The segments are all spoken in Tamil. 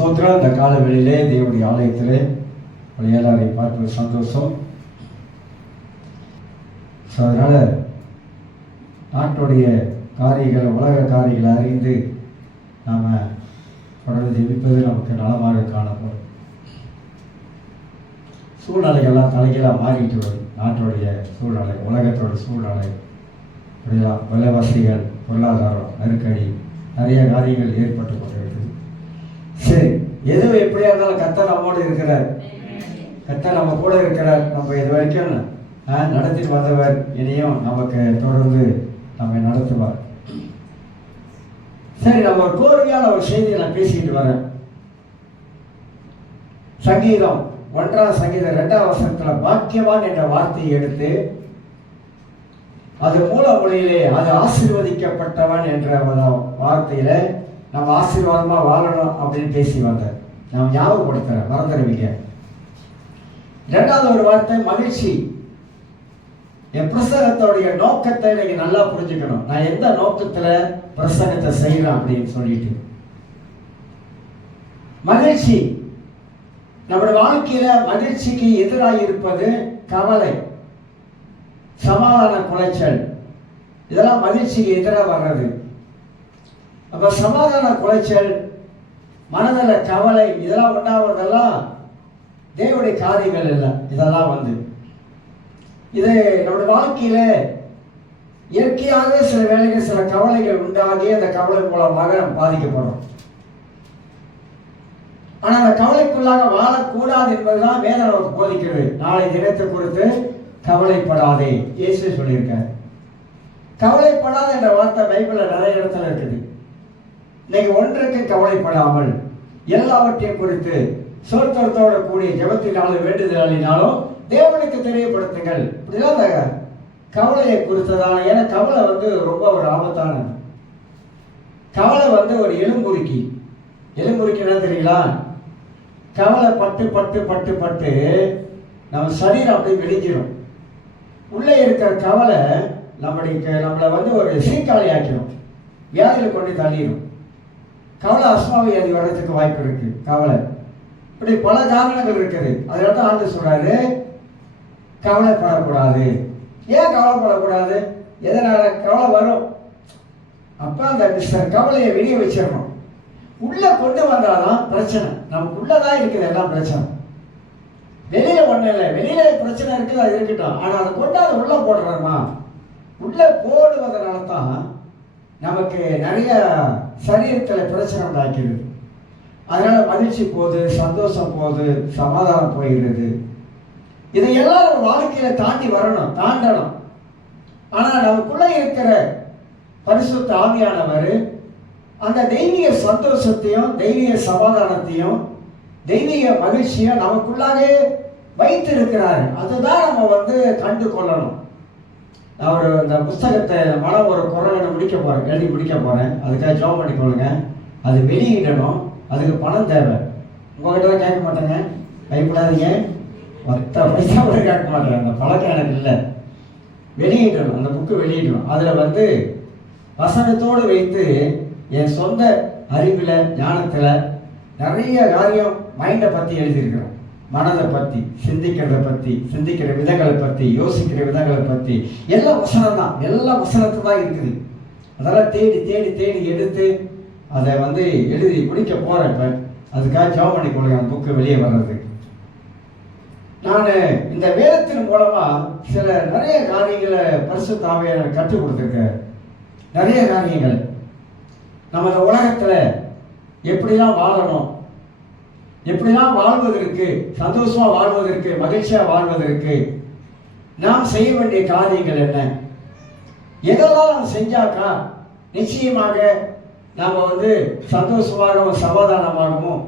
ஸ்தோத்திரம். இந்த காலவெளியிலே தேவனுடைய ஆலயத்திலே எல்லாரையும் பார்ப்பது சந்தோஷம். ஸோ அதனால் நாட்டுடைய காரியங்களை, உலக காரியங்களை அறிந்து நாம் தொடர்ந்து ஜெபிப்பது நமக்கு நலமாக காணப்படும். சூழ்நிலைகள்லாம் தலைகளாக மாறிட்டு வரும். நாட்டுடைய சூழ்நிலை, உலகத்தோட சூழ்நிலை, இப்படிலாம் விலைவாசிகள், பொருளாதாரம் நெருக்கடி, நிறைய காரியங்கள் ஏற்பட்டு கொண்டிருக்குது. சரி, எதுவும் எப்படியா இருந்தாலும் கர்த்தர் நம்மோடு இருக்கிறார். கர்த்தர் நம்ம கூட இருக்கிறார். நம்ம இது வரைக்கும் நடத்திட்டு வந்தவர், இனியும் நமக்கு தொடர்ந்து நம்மை நடத்துவார். சரி, நம்ம ஒரு கோரிக்கையான ஒரு செய்தியை நான் பேசிக்கிட்டு வரேன். சங்கீதம் 1 சங்கீதம் 2 பாக்கியவான் என்ற வார்த்தையை எடுத்து அது மூல மொழியிலே அது ஆசீர்வதிக்கப்பட்டவன் என்ற வார்த்தையில நம்ம ஆசீர்வாதமா வாழணும் அப்படின்னு பேசி வந்தேன். நான் ஞாபகப்படுத்துறேன், மறந்துடுவீங்க. 2வது ஒரு வார்த்தை மகிழ்ச்சி. என் பிரசங்கத்தோடைய நோக்கத்தை நீங்க நல்லா புரிஞ்சுக்கணும். நான் எந்த நோக்கத்துல பிரசங்கத்தை செய்யறேன் அப்படின்னு சொல்லிட்டு, மகிழ்ச்சி. நம்முடைய வாழ்க்கையில மகிழ்ச்சிக்கு எதிராக இருப்பது கவலை, சமாதான குலைச்சல். இதெல்லாம் மகிழ்ச்சிக்கு எதிராக வர்றது. அப்ப சமாதான குலைச்சல், மனதில் கவலை, இதெல்லாம் உண்டாவதெல்லாம் தேவனுடைய காரியங்கள் இல்லை. இதெல்லாம் இது நம்முடைய வாழ்க்கையில இயற்கையாகவே சில வேலைகள், சில கவலைகள் உண்டாகி அந்த கவலை மூலமாக நம்ம பாதிக்கப்படும். ஆனா அந்த கவலைக்குள்ளாக வாழக்கூடாது என்பதுதான் வேதம் நமக்கு போதிக்கிறது. நாளை தினத்தை குறித்து கவலைப்படாதே, இயேசு சொல்லியிருக்காரு. கவலைப்படாத என்ற வார்த்தை பைபிள்ல நிறைய இடத்துல இருக்குது. இன்னைக்கு ஒன்றுக்கு கவலைப்படாமல் எல்லாவற்றையும் குறித்து சோர்த்தோட கூடிய ஜெபத்தினாலும் வேண்டுதலினாலும் தேவனுக்கு தெரியப்படுத்துங்கள். இப்படிதான் அந்த கவலையை குறித்ததான, ஏன்னா கவலை ரொம்ப ஒரு ஆபத்தானது. கவலை ஒரு எலும்புருக்கி. எலும்புருக்கி என்ன தெரியுங்களா? கவலை பட்டு பட்டு பட்டு பட்டு நம்ம சரீரம் அப்படி வெடிஞ்சிடும். உள்ளே இருக்கிற கவலை நம்மளை ஒரு சீக்காளி ஆக்கிடும், வியாதியில் கொண்டு தள்ளிடும். கவலை அஸ்மா வியாதி வர்றதுக்கு வாய்ப்பு இருக்கு. கவலை இப்படி பல காரணங்கள் இருக்குது. அதனால தான் ஆண்டு சொல்றாரு, கவலைப்படக்கூடாது. ஏன் கவலைப்படக்கூடாது? எதனால கவலை வரும்? அப்ப அந்த கவலையை வெளியே வச்சிடணும். உள்ள கொண்டு வந்தாதான் பிரச்சனை. நமக்கு உள்ளதான் இருக்குது எல்லாம் பிரச்சனை. வெளியில ஒண்ணு இல்லை. வெளியில பிரச்சனை இருக்குது, அது இருக்கட்டும். ஆனா அதை கொண்டாந்து உள்ள போடுறோமா? உள்ள போடுவதனால தான் நமக்கு நிறைய சரீரத்துல பிரச்சனை உண்டாக்கிறது. அதனால மகிழ்ச்சி போகுது, சந்தோஷம் போகுது, சமாதானம் போயிடுது. இதையெல்லாம் நம்ம வாழ்க்கையில தாண்டி வரணும், தாண்டணும். ஆனா நமக்குள்ள இருக்கிற பரிசுத்த ஆவியானவர் அந்த தெய்வீக சந்தோஷத்தையும், தெய்வீக சமாதானத்தையும், தெய்வீக மகிழ்ச்சியும் நமக்குள்ளாகவே வைத்து இருக்கிறாரு. அதுதான் நம்ம கண்டு கொள்ளணும். நான் இந்த புஸ்தகத்தை மனம் ஒரு குரலை எழுதி முடிக்க போறேன். அதுக்காக ஜெபம் பண்ணிக்கொள்ளுங்க. அது வெளியிடணும். அதுக்கு பணம் தேவை. உங்ககிட்ட தான் கேட்க மாட்டேங்க, பயப்படாதீங்க. 10 பைசா கூட கேட்க மாட்டேன். அந்த பழக்கம் எனக்கு இல்லை. வெளியிடணும், அந்த புக்கு வெளியிடணும். அதில் வசனத்தோடு வைத்து என் சொந்த அறிவில், ஞானத்தில் நிறைய காரியம் மைண்டை பற்றி எழுதியிருக்கிறோம். மனதை பற்றி, சிந்திக்கிறத பற்றி, சிந்திக்கிற விதங்களை பற்றி, யோசிக்கிற விதங்களை பற்றி எல்லாம் வசனம் தான். எல்லாம் வசனத்து தான் இருக்குது. அதெல்லாம் தேடி தேடி தேடி எடுத்து அதை எழுதி முடிக்க போகிறேன். இப்போ அதுக்காக ஜெபம் பண்ணிக்கொள்ளுங்க, அந்த புக்கு வெளியே வர்றது. நான் இந்த வேதத்தின் மூலமா நிறைய காரியங்களை பரிசுத்த ஆவியானவர் கற்றுக் கொடுத்துருக்கார். நிறைய காரியங்கள் நம்ம இந்த உலகத்துல எப்படிலாம் வாழணும், எப்படிலாம் வாழ்வதற்கு, சந்தோஷமா வாழ்வதற்கு, மகிழ்ச்சியா வாழ்வதற்கு நாம் செய்ய வேண்டிய காரியங்கள் என்ன, எதெல்லாம் நாம் செஞ்சாக்கா நிச்சயமாக நாம சந்தோஷமாகவும் சமாதானமாகவும்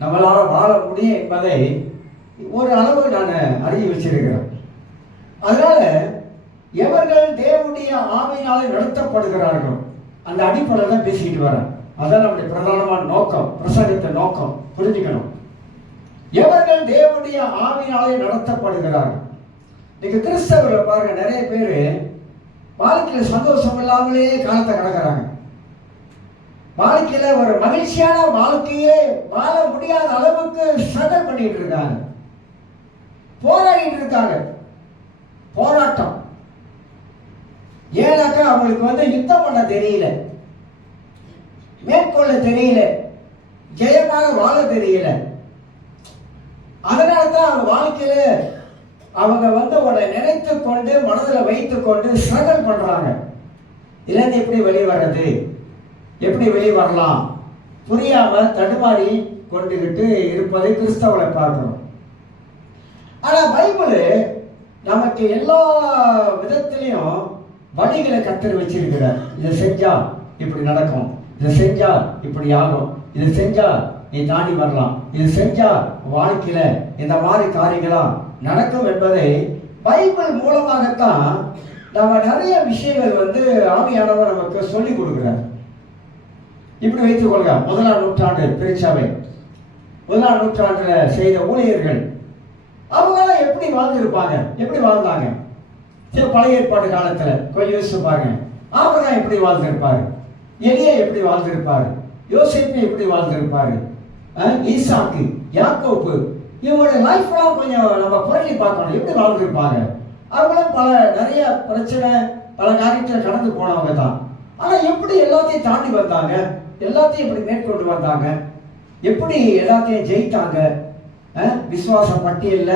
நம்மளால வாழ முடியும் என்பதை ஒரு அளவு நான் அறிய வச்சிருக்கிறேன். அதனால எவர்கள் தேவனுடைய ஆவியினாலே நடத்தப்படுகிறார்கள் அந்த அடிப்படையில் தான் பேசிக்கிட்டு வரேன். அதான் நம்முடைய பிரதானமான நோக்கம், பிரசங்கத்தின் நோக்கம். புரிஞ்சுக்கணும். எவர்கள் தேவனுடைய ஆவியினாலே நடத்தப்படுகிறார்கள். இன்னைக்கு கிறிஸ்தவர்களை பாருங்க, நிறைய பேர் வாழ்க்கையில சந்தோஷம் இல்லாமலே காலத்தை கடக்கிறாங்க. வாழ்க்கையில ஒரு மகிழ்ச்சியான வாழ்க்கையே வாழ பண்ணிட்டு இருக்காங்க, போராடிட்டு இருக்காங்க. போராட்டம். ஏன்னாக்கா அவங்களுக்கு யுத்தம் பண்ண தெரியல, மேற்கொள்ள தெரியல, ஜெயமாக வாழ தெரியல. அதனால தான் அவங்க வாழ்க்கையில அவங்க உன்னை நினைத்து கொண்டு மனதில் வைத்துக் கொண்டு ஸ்ட்ரகிள் பண்றாங்க. இல்லைன்னு எப்படி வெளியே வர்றது, எப்படி வெளியே வரலாம் புரியாம தடுமாறி கொண்டுகிட்டு இருப்பதை கிறிஸ்தவரை பார்க்கிறோம். ஆனா பைபிள் நமக்கு எல்லா விதத்திலையும் வழிகளை கத்தர் வச்சிருக்கிறார். இதை செஞ்சா இப்படி நடக்கும், இதை செஞ்சா இப்படி ஆகும், இதை செஞ்சா நீ தாண்டி வரலாம், இது செஞ்சா வாழ்க்கையில இந்த மாதிரி காரியங்களா நடக்கும் என்பதை பைபிள் மூலமாகத்தான் நம்ம நிறைய விஷயங்கள் ஆவியானவர் நமக்கு சொல்லிக் கொடுக்கிறார். இப்படி வைத்துக் கொள்க, 1ஆம் நூற்றாண்டு திருச்சபை, 1ஆம் நூற்றாண்டுல செய்த ஊழியர்கள் அவங்களாம் எப்படி வாழ்ந்திருப்பாங்க, எப்படி வாழ்ந்தாங்க? பழைய ஏற்பாடு காலத்துல கொஞ்சம் யோசிச்சு பாருங்க. ஆபிரகாம் எப்படி வாழ்ந்திருப்பாரு, எலியா எப்படி வாழ்ந்திருப்பாரு, யோசேப்பு எப்படி வாழ்ந்திருப்பாரு, ஈசாக்கு, யாக்கோப்பு, இவங்களுடைய லைஃப் எல்லாம் கொஞ்சம் நம்ம புரட்டி பார்க்கணும். எப்படி வாழ்ந்திருப்பாங்க? அவங்களும் நிறைய பிரச்சனை, பல காரியத்தில் கடந்து போனவங்க தான். ஆனா எப்படி எல்லாத்தையும் தாண்டி வந்தாங்க, எல்லாத்தையும் எப்படி மேற்கொண்டு வந்தாங்க, எப்படி எல்லாத்தையும் ஜெயித்தாங்க? விசுவாச பட்டியல்ல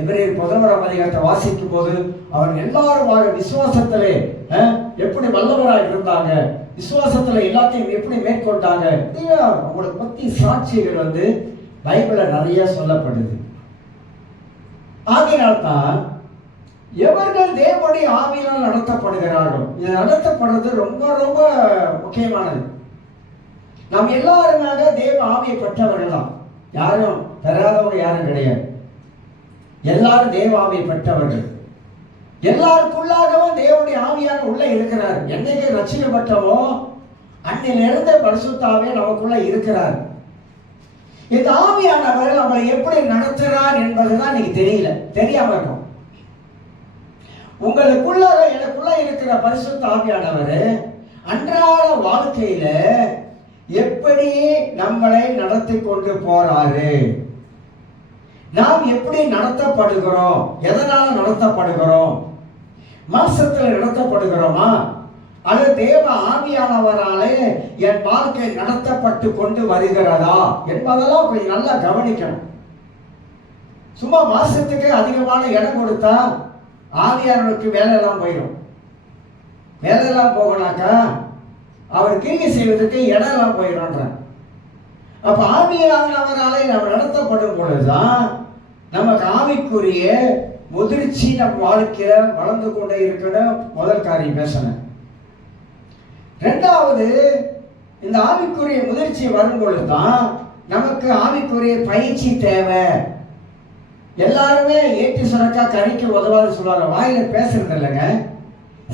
எபிரேயர் 11ஆம் அதிகாரத்தை வாசிக்கும் போது அவர்கள் எல்லாரும் விசுவாசத்திலே எப்படி வல்லவராக இருந்தாங்க, விசுவாசத்துல எல்லாத்தையும் எப்படி மேற்கொண்டாங்க, அவங்களை பத்தி சாட்சிகள் பைபிள்ல நிறைய சொல்லப்படுது. ஆகையினால்தான் எவர்கள் தேவனுடைய ஆவியினால் நடத்தப்படுகிறார்கள், இது நடத்தப்படுறது ரொம்ப ரொம்ப முக்கியமானது. நாம் எல்லாருமாக தேவ ஆவியை பெற்றவர்கள் தான், யாரும் பெறாதவங்க யாரும் கிடையாது. எல்லாரும் தேவ ஆவியை பெற்றவர்கள். எல்லாருக்குள்ளாகவும் தேவனுடைய ஆவியான உள்ள இருக்கிறார். என்னைக்கு ரட்சிக்கப்பட்டவோ அன்னிலிருந்து பரிசுத்த ஆவி நமக்குள்ள இருக்கிறார். இந்த ஆவியானவர் நம்மளை எப்படி நடத்துகிறார் என்பதுதான் நீங்க தெரியல, தெரியாம இருக்கும். உங்களுக்குள்ள எனக்குள்ள இருக்கிற பரிசுத்த ஆவியானவர் அன்றாட வாழ்க்கையில எப்படி நம்மளை நடத்தி கொண்டு போறாரு, நாம் எப்படி நடத்தப்படுகிறோம், எதனால நடத்தப்படுகிறோம், மாசத்தில் நடத்தப்படுகிறோமா அது தேவ ஆவியானவராலே என் வாழ்க்கை நடத்தப்பட்டு கொண்டு வருகிறதா என்பதெல்லாம் கொஞ்சம் நல்லா கவனிக்கணும். சும்மா மாசத்துக்கு அதிகமான இடம் கொடுத்தா ஆவியானவருக்கு வேலையெல்லாம் போயிடும். வேலையெல்லாம் போகணாக்கா அவர் கிரியை செய்வதற்கு இடம் எல்லாம் போயிடும். அப்ப ஆவியானவராலே நம்ம நடத்தப்படும் பொழுதுதான் நமக்கு ஆவிக்குரிய முதிர்ச்சி நம் வாழ்க்கையில வளர்ந்து கொண்டே இருக்கிற முதல் காரியம் பேசணும். ரெண்டாவது, இந்த ஆவிக்குரிய முதிர்ச்சி வரும் பொழுதுதான் நமக்கு ஆவிக்குரிய பயிற்சி தேவை. எல்லாருமே ஏற்றி சுரக்கா கறிக்கு உதவாது சொல்லுவாங்க, வாயில பேசுறது இல்லைங்க,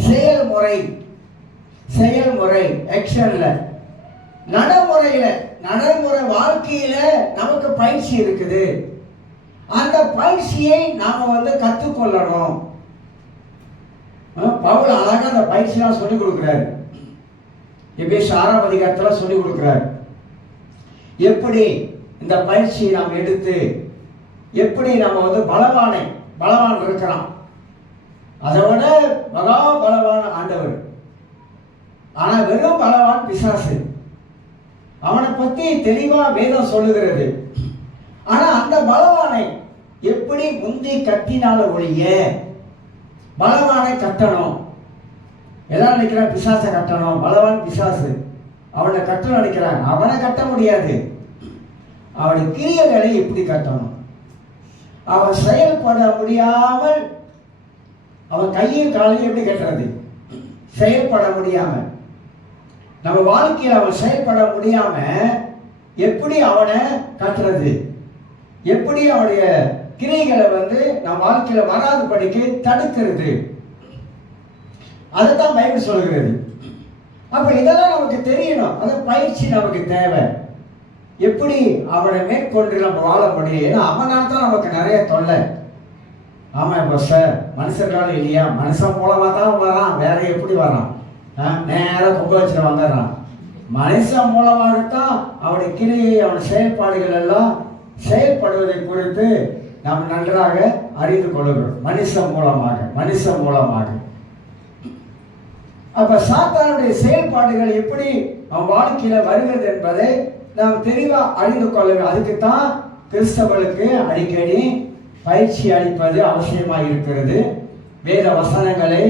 செயல்முறை, செயல்முறை ஆக்ஷன்ல, நடைமுறையில, நடைமுறை வாழ்க்கையில நமக்கு பயிற்சி இருக்குது. அந்த பயிற்சியை நாம கற்றுக்கொள்ளணும். பவுல் அழகா அந்த பயிற்சியெல்லாம் சொல்லிக் கொடுக்கிறாரு. எபேசியர் 6ஆம் அதிகாரத்துல சொல்லிக் கொடுக்கிறார். எப்படி இந்த பயிற்சியை நாம் எடுத்து எப்படி நம்ம பலவான் இருக்கிறான், அதை விட மகா பலவான ஆண்டவர். ஆனா வெறும் பலவான் பிசாசு, அவனை பத்தி தெளிவா வேதம் சொல்லுகிறது. ஆனா அந்த பலவானை எப்படி முந்தி கட்டினால ஒழிய பலவானை கட்டணும். எல்லாம் நினைக்கிறான் பிசாசை கட்டணும், பலவான் பிசாசு, அவனை கட்டணும் நினைக்கிறான். அவனை கட்ட முடியாது. அவனுடைய கிரியைகளை எப்படி கட்டணும், அவன் செயல்பட முடியாமல் அவன் கையும் காலையும் எப்படி கட்டுறது, செயல்பட முடியாம நம்ம வாழ்க்கையில் அவன் செயல்பட முடியாம எப்படி அவனை கட்டுறது, எப்படி அவனுடைய கிரியைகளை நம் வாழ்க்கையில வராது படிக்க தடுக்கிறது, அதுதான் பைபிள் சொல்கிறது. அப்ப இதெல்லாம் நமக்கு தெரியணும். அது பயிற்சி நமக்கு தேவை. எப்படி அவனை மேற்கொண்டு நம்ம வாழ முடியும். ஏன்னா அவனால் தான் நமக்கு நிறைய தொல்லை. ஆமா சார், மனுஷர்களால இல்லையா, மனுஷன் மூலமா தான் வரான், வேற எப்படி வரான், நேரம் கொம்ப வச்சுட்டு வந்துடுறான். மனுஷன் மூலமாகத்தான் அவனுடைய கிரியை அவன் செயல்பாடுகள் எல்லாம் செயல்படுவதை குறித்து நாம் நன்றாக அறிந்து கொள்கிறோம். மனுஷன் மூலமாக. அப்ப சாத்தானுடைய செயல்பாடுகள் எப்படி அவன் வாழ்க்கையில வருகிறது என்பதை நாம் தெளிவா அறிந்து கொள்ள, அதுக்குத்தான் கிறிஸ்தவர்களுக்கு அடிக்கடி பயிற்சி அளிப்பது அவசியமாக இருக்கிறது. வேத வசனங்களை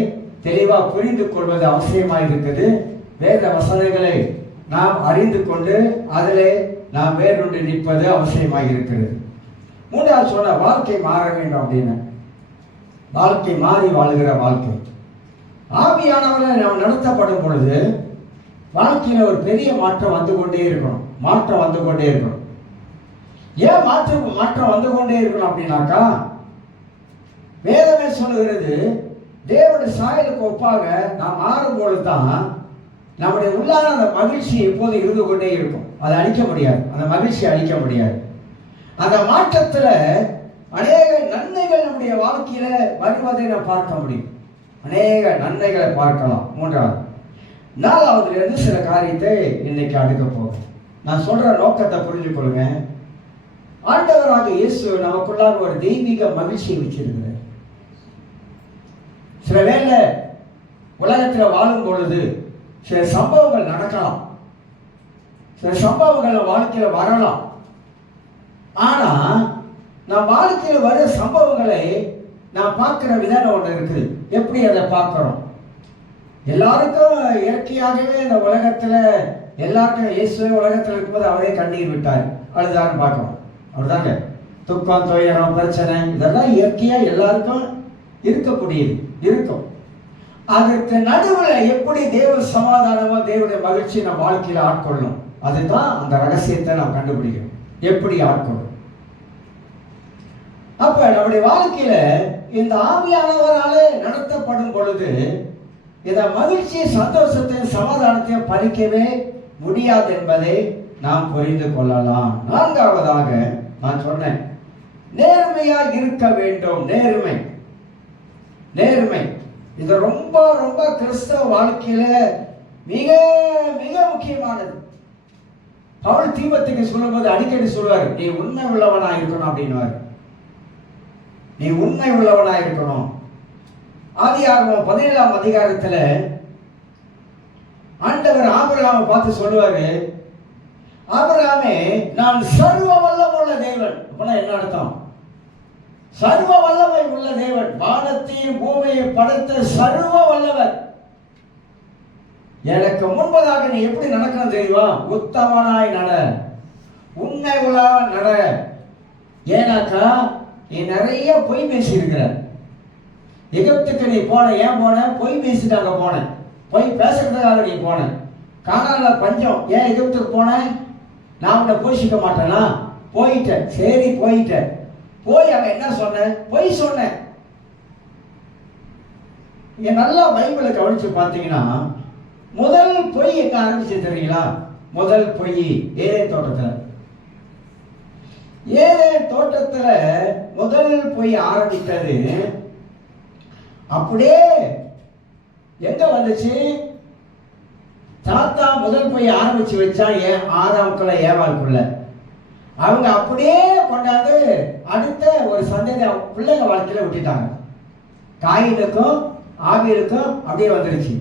தெளிவா புரிந்து கொள்வது அவசியமாக இருக்குது. வேத வசனங்களை நாம் அறிந்து கொண்டு அதிலே நாம் வேறொன்று நிற்பது அவசியமாக இருக்கிறது. மூன்றாவது சொன்ன வாழ்க்கை மாற வேண்டும் அப்படின்னு. வாழ்க்கை மாறி வாழ்கிற வாழ்க்கை. ஆவியானவரை நாம் நடத்தப்படும் பொழுது வாழ்க்கையில ஒரு பெரிய மாற்றம் வந்து கொண்டே இருக்கணும். ஏன் மாற்றம் வந்து கொண்டே இருக்கணும் அப்படின்னாக்கா, வேதமே சொல்லுகிறது, தேவனுடைய சாயலுக்கு ஒப்பாக நாம் மாறும்பொழுது தான் நம்முடைய உள்ளான அந்த மகிழ்ச்சி எப்போது இருந்து கொண்டே இருக்கும். அதை அழிக்க முடியாது. அந்த மகிழ்ச்சியை அழிக்க முடியாது. அந்த மாற்றத்துல அநேக நன்மைகள் நம்முடைய வாழ்க்கையில வருவதை நாம் பார்க்க முடியும். அநேக நன்மைகளை பார்க்கலாம். மூன்றாவது, நாலாவதுல இருந்து சில காரியத்தை இன்னைக்கு அடுக்க போகும். நான் சொல்ற நோக்கத்தை புரிஞ்சு கொள்ளுங்க. ஆண்டவராக இயேசு நமக்குள்ளாக ஒரு தெய்வீக மகிழ்ச்சியை வச்சிருக்கிறார். சில வேளை உலகத்தில் வாழும் பொழுது சில சம்பவங்கள் நடக்கலாம், சில சம்பவங்கள் வாழ்க்கையில வரலாம். ஆனா நான் வாழ்க்கையில் வர சம்பவங்களை நான் பார்க்கிற விதம் ஒன்று இருக்குது. எப்படி அதை பார்க்கிறோம்? எல்லாருக்கும் இயற்கையாகவே இந்த உலகத்துல எல்லாருக்கும் இயேசுவே உலகத்தில் இருக்கும்போது அவரே கண்ணீர் விட்டார், அழுதான்னு பார்க்கிறோம். அப்படிதாங்க. துக்கம், துயரம், பிரச்சனை இதெல்லாம் இயற்கையா எல்லாருக்கும் இருக்கக்கூடியது இருக்கும். அதற்கு நடுவில் எப்படி தேவ சமாதானமா தேவனுடைய மகிழ்ச்சி நம்ம வாழ்க்கையில ஆட்கொள்ளும், அதுதான் அந்த ரகசியத்தை நாம் கண்டுபிடிக்கணும். எப்படி ஆட்கொள்ளும்? அப்ப நம்முடைய வாழ்க்கையில இந்த ஆவியானவராலே நடத்தப்படும் பொழுது இந்த மகிழ்ச்சி, சந்தோஷத்தையும் சமாதானத்தையும் பறிக்கவே முடியாது என்பதை நாம் புரிந்து கொள்ளலாம். நான்காவதாக நான் சொன்னேன், நேர்மையா இருக்க வேண்டும். நேர்மை இது ரொம்ப ரொம்ப கிறிஸ்தவ வாழ்க்கையில மிக மிக முக்கியமானது. பவுல் தீமோத்தேயுக்கு சொல்லும்போது அடிக்கடி சொல்வார், நீ உண்மை உள்ளவனா இருக்கணும் அப்படின்னுவார். நீ உண்மை உள்ளவனா இருக்கணும். ஆதியாகமம் 17ஆம் அதிகாரத்துல ஆண்டவர் ஆபிரகாமை பார்த்து சொல்லுவாரு, ஆபிரகாமே, நான் சர்வ வல்லமுள்ள தேவன். அப்படின்னா என்ன அர்த்தம்? சர்வ வல்லமை உள்ள தேவன், வானத்தையும் பூமியை படைத்த சர்வ வல்லவர். எனக்கு முன்பதாக நீ எப்படி நடக்கணும் தெரியுமா? உத்தமனாய் நட, உண்மை உள்ளவன் நட. ஏன்னாக்கா நீ நிறைய பொய் பேசி இருக்கிற. எகிப்துக்கு நீ போன, ஏன் போன? பொய் பேசிட்டாங்க போன, பொய் பேசுறதுக்காக நீ போன. கானான்ல பஞ்சம், ஏன் எகிப்துக்கு போன? நான் உன்னை போஷிக்க மாட்டேனா? போயிட்டேன். சரி போயிட்டேன். போய் அங்க என்ன சொன்னேன்? பொய் சொன்னேன். நீங்க நல்லா பைபிளை கவனிச்சு பார்த்தீங்கன்னா முதல் பொய் எங்க ஆரம்பிச்சு தெரியுங்களா? முதல் பொய் ஏதேன் தோட்டத்துல முதல் பொய் ஆரம்பித்தது. அப்படியே எங்க வந்துச்சு? தாத்தா முதல் பொய் ஆரம்பிச்சு வச்சா ஆதாமுக்குள்ள ஏவாளுக்குள்ள. அவங்க அப்படியே கொண்டாந்து அடுத்த ஒரு சந்ததி பிள்ளைங்க வாழ்க்கையில விட்டுட்டாங்க. காயினுக்கும் ஆவியலுக்கும் அப்படியே வந்துருச்சு.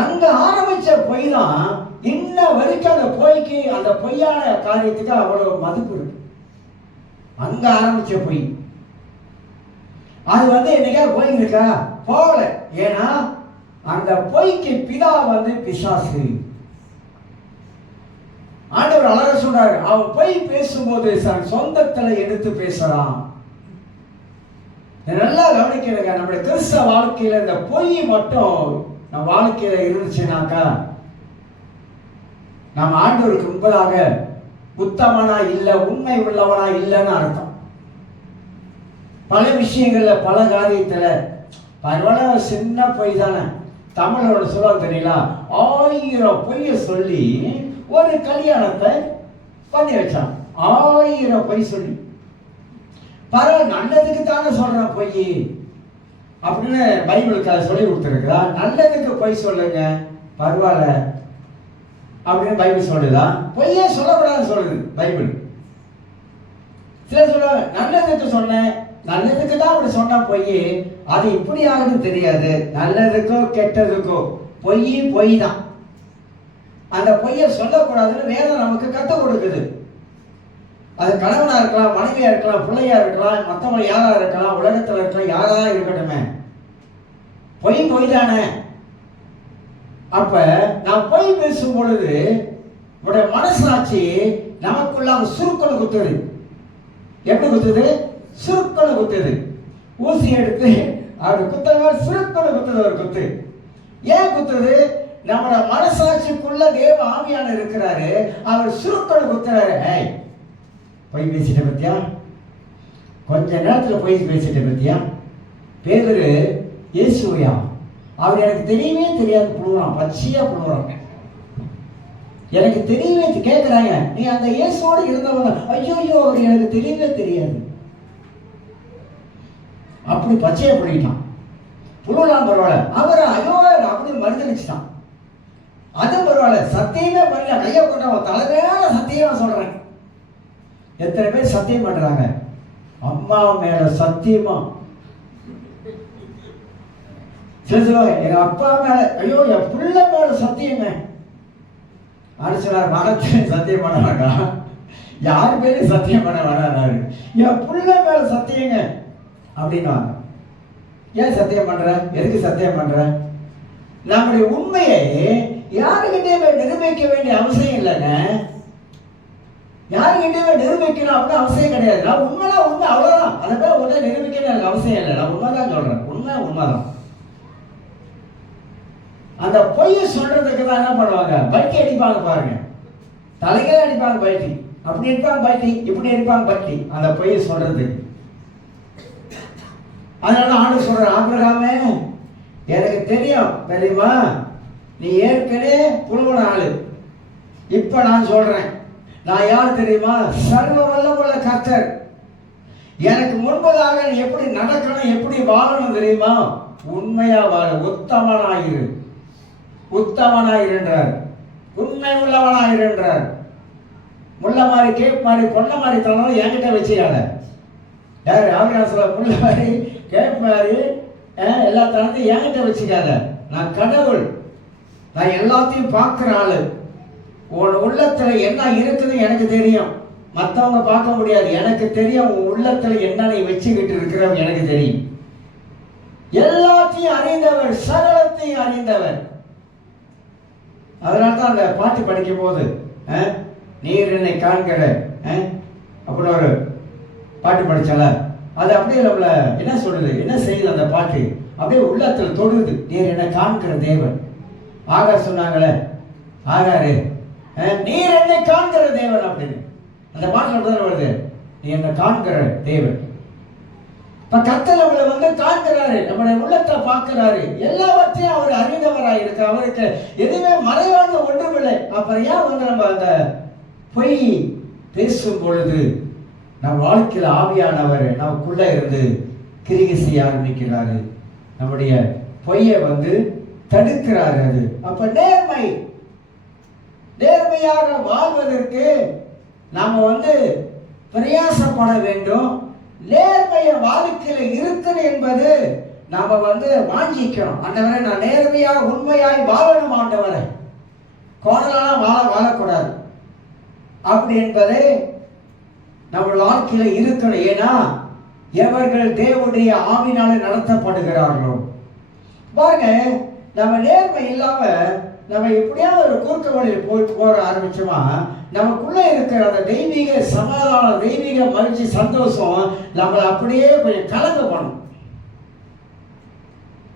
அங்க ஆரம்பிச்ச பொய் தான் இன்ன வரைக்கும் அந்த பொய்க்கு, அந்த பொய்யான காரியத்துக்கு அவ்வளவு மதிப்பு இருக்கு. அங்க ஆரம்பிச்ச பொய் அது என்னைக்கா போயிருக்கா? போகல. ஏன்னா அந்த பொய்க்கு பிதா பிசாசு. ஆண்டவர் அழகா சொல்றாரு, அவன் பொய் பேசும்போது சொந்தத்துல எடுத்து பேசலாம். நல்லா கவனிக்கிறேங்க. நம்முடைய கிறிஸ்தவ வாழ்க்கையில இந்த பொய் மட்டும் நம்ம வாழ்க்கையில இருந்துச்சுனாக்கா நம்ம ஆண்டவருக்கு முன்பதாக உத்தமனா இல்ல, உண்மை உள்ளவனா இல்லைன்னு அர்த்தம். பல விஷயங்கள்ல, பல காரியத்துல பரவாயில்ல, சின்ன பொய் தானே. தமிழோட சொல்லுவாங்க தெரியல, 1000 பொய்ய சொல்லி ஒரு கல்யாணத்தை பண்ணி வச்சான். 1000 பொய் சொல்லி. பரவாயில்ல, நல்லதுக்கு தானே சொல்றேன் பொய் அப்படின்னு பைபிளுக்கு அதை சொல்லி கொடுத்துருக்குறா. நல்லதுக்கு பொய் சொல்லுங்க பரவாயில்ல அப்படின்னு பைபிள் சொல்லுதா? பொய்யே சொல்லக்கூடாதுன்னு சொல்லுது பைபிள். சிலர் சொல்லுவாங்க நல்லதுக்கு சொன்னேன், நல்லதுக்கு தான் அப்படி சொன்னா பொய், அது இப்படி ஆகுதுன்னு தெரியாது. நல்லதுக்கோ கெட்டதுக்கோ பொய் பொய் தான். அந்த பொய்யை சொல்லக்கூடாதுன்னு வேதம் நமக்கு கற்றுக் கொடுக்குது. அது கணவனா இருக்கலாம், மனைவியா இருக்கலாம், பிள்ளையா இருக்கலாம், மற்றவங்க யாரா இருக்கலாம், உலகத்தில் இருக்கலாம், யாரா இருக்கட்டுமே, பொய் பொய் தானே. அப்ப நான் பொய் பேசும் பொழுது உடைய மனசாட்சி நமக்குள்ள சுருக்கொலை குத்துது. எப்படி குத்துது? சுருக்கொலை குத்துது. ஊசி எடுத்து அப்படி குத்துற சுருக்கொலை குத்துது ஒரு குத்து. ஏன் குத்துது? நம்மளோட மனசாட்சிக்குள்ள தேவ ஆவியானவர் இருக்கிறாரு, அவர் சுருக்கொலை குத்துறாரு. பொய் பேசிட்ட பத்தியா, கொஞ்ச நேரத்துல பொய் பேசிட்ட பத்தியா. பேதுரு இயேசுவையா, அவர் எனக்கு தெரியவே தெரியாது புழுவான், பச்சையா புழுவான். எனக்கு தெரியவே கேட்கிறாங்க, நீ அந்த இயேசுவோடு இருந்தவங்க, ஐயோ அவர் எனக்கு தெரியவே தெரியாது. அப்படி பச்சையா புழிட்டான். புழுலாம் பரவாயில்ல, அவரை ஐயோ அப்படின்னு மறுதளிச்சுட்டான். அது பரவாயில்ல, சத்தியமே பண்ணல, கையை கொண்ட தலைமையான சத்தியமா சொல்றேன். எத்தனை பேர் சத்தியம் பண்றாங்க? அம்மா மேல சத்தியமா. சில சொல்லுவாங்க எங்க அப்பா மேல, ஐயோ என் பிள்ளை மேல சத்தியங்க. சொன்னார் மனத்தை சத்தியம் பண்ண வேண்டாம், யாரு பேரும் சத்தியம் பண்ண வேண்டாம், என் பிள்ளை மேல சத்தியங்க அப்படின்னா. ஏன் சத்தியம் பண்ற? எதுக்கு சத்தியம் பண்ற? நம்முடைய உண்மையை யாருக்கிட்டே நிரூபிக்க வேண்டிய அவசியம் இல்லைங்க. யாருக்கிட்டே நிரூபிக்கணும் அப்படின்னு அவசியம் கிடையாது. நான் உண்மைதான் உண்மை, அவ்வளவுதான். அதை போய் உடனே நிரூபிக்கணும் எனக்கு அவசியம் இல்லை. நான் உண்மைதான் சொல்றேன், உண்மை உண்மைதான். அந்த பொய்யை சொல்றதுக்கு தான் என்ன பண்ணுவாங்க? பல்ட்டி அடிப்பாங்க பாருங்க, தலைகளே அடிப்பாங்க பல்ட்டி. அப்படி இருப்பாங்க பல்ட்டி, இப்படி இருப்பாங்க பல்ட்டி, அந்த பொய்யை சொல்றதுக்கு. அதனால ஆண்டு சொல்ற, ஆபிரகாமே எனக்கு தெரியும் தெரியுமா, நீ ஏற்கனவே புழுவன ஆளு. இப்ப நான் சொல்றேன், நான் யார் தெரியுமா? சர்வ வல்லமுள்ள கர்த்தர். எனக்கு முன்பதாக நீ எப்படி நடக்கணும், எப்படி வாழணும் தெரியுமா? உண்மையா வாழ, உத்தமனாயிரு, உத்தமனாயிருன்றார், உண்மை உள்ளவனாயிருன்றார். முள்ள மாதிரி கேப் மாதிரி பொண்ண மாதிரி தரணும் என்கிட்ட வச்சுக்காத. யாரு? ஆவியார் சொல்ல, முள்ள மாதிரி கேப் மாதிரி எல்லா தரத்தையும் என்கிட்ட வச்சுக்காத. நான் கடவுள், நான் எல்லாத்தையும் பார்க்குற ஆளு. உன் உள்ளத்துல என்ன இருக்குதுன்னு எனக்கு தெரியும், மற்றவங்க பார்க்க முடியாது. எனக்கு தெரியும் உன் உள்ளத்துல என்ன நீ வச்சுக்கிட்டு இருக்கிறவங்க எனக்கு தெரியும். எல்லாத்தையும் அறிந்தவர், சகலத்தையும் அறிந்தவர். அதனால தான் அந்த பாட்டு படிக்கும் போது நீர் என்னை காண்கிற அப்படின்னு ஒரு பாட்டு படிச்சால, அது அப்படியே நம்மள என்ன சொல்லுது, என்ன செய்யுது அந்த பாட்டு? அப்படியே உள்ளத்துல தொடுது. நீர் என்னை காண்கிற தேவன். ஆகார் சொன்னாங்களே, ஆகாரு நீர் என்னை காண்கிற தேவன் அப்படின்னு அந்த பாட்டு அப்படிதான் வருது. நீ என்னை காண்கிற தேவன். இப்ப கர்த்தர் நம்மளை காண்கிறாரு, நம்முடைய உள்ளத்தை பார்க்கிறாரு, எல்லாவற்றையும் அவர் அறிந்தவராக இருக்கு. அவருக்கு எதுவுமே மறைவான ஒன்றுமில்லை. அப்புறம் ஏன் நம்ம அந்த பொய் பேசும் பொழுது நம் வாழ்க்கையில் ஆவியானவர் நமக்குள்ள இருந்து கிரியை செய்ய ஆரம்பிக்கிறாரு, நம்முடைய பொய்யை தடுக்கிறாரு. அது அப்ப நேர்மையாக வாழ்வதற்கு நாம பிரயாசப்பட வேண்டும். நேர்மைய வாழ்க்கையில இருக்குது என்பது நாம வாஞ்சிக்கணும். ஆண்டவரை நான் நேர்மையாக உண்மையாய் வாழணும், ஆண்டவரை கோணலாம் வாழக்கூடாது அப்படி என்பதை நம்ம வாழ்க்கையில இருக்கணும். ஏன்னா எவர்கள் தேவனுடைய ஆவினால நடத்தப்படுகிறார்களோ. பாருங்க, நம்ம நேர்மை இல்லாம நம்ம எப்படியாவது ஒரு குறுக்க வழியில் போற ஆரம்பிச்சோமா, நமக்குள்ள இருக்கிற அந்த தெய்வீக சமாதானம், தெய்வீக மகிழ்ச்சி, சந்தோஷம் நம்மளை அப்படியே கொஞ்சம் கலங்க பண்ணும்.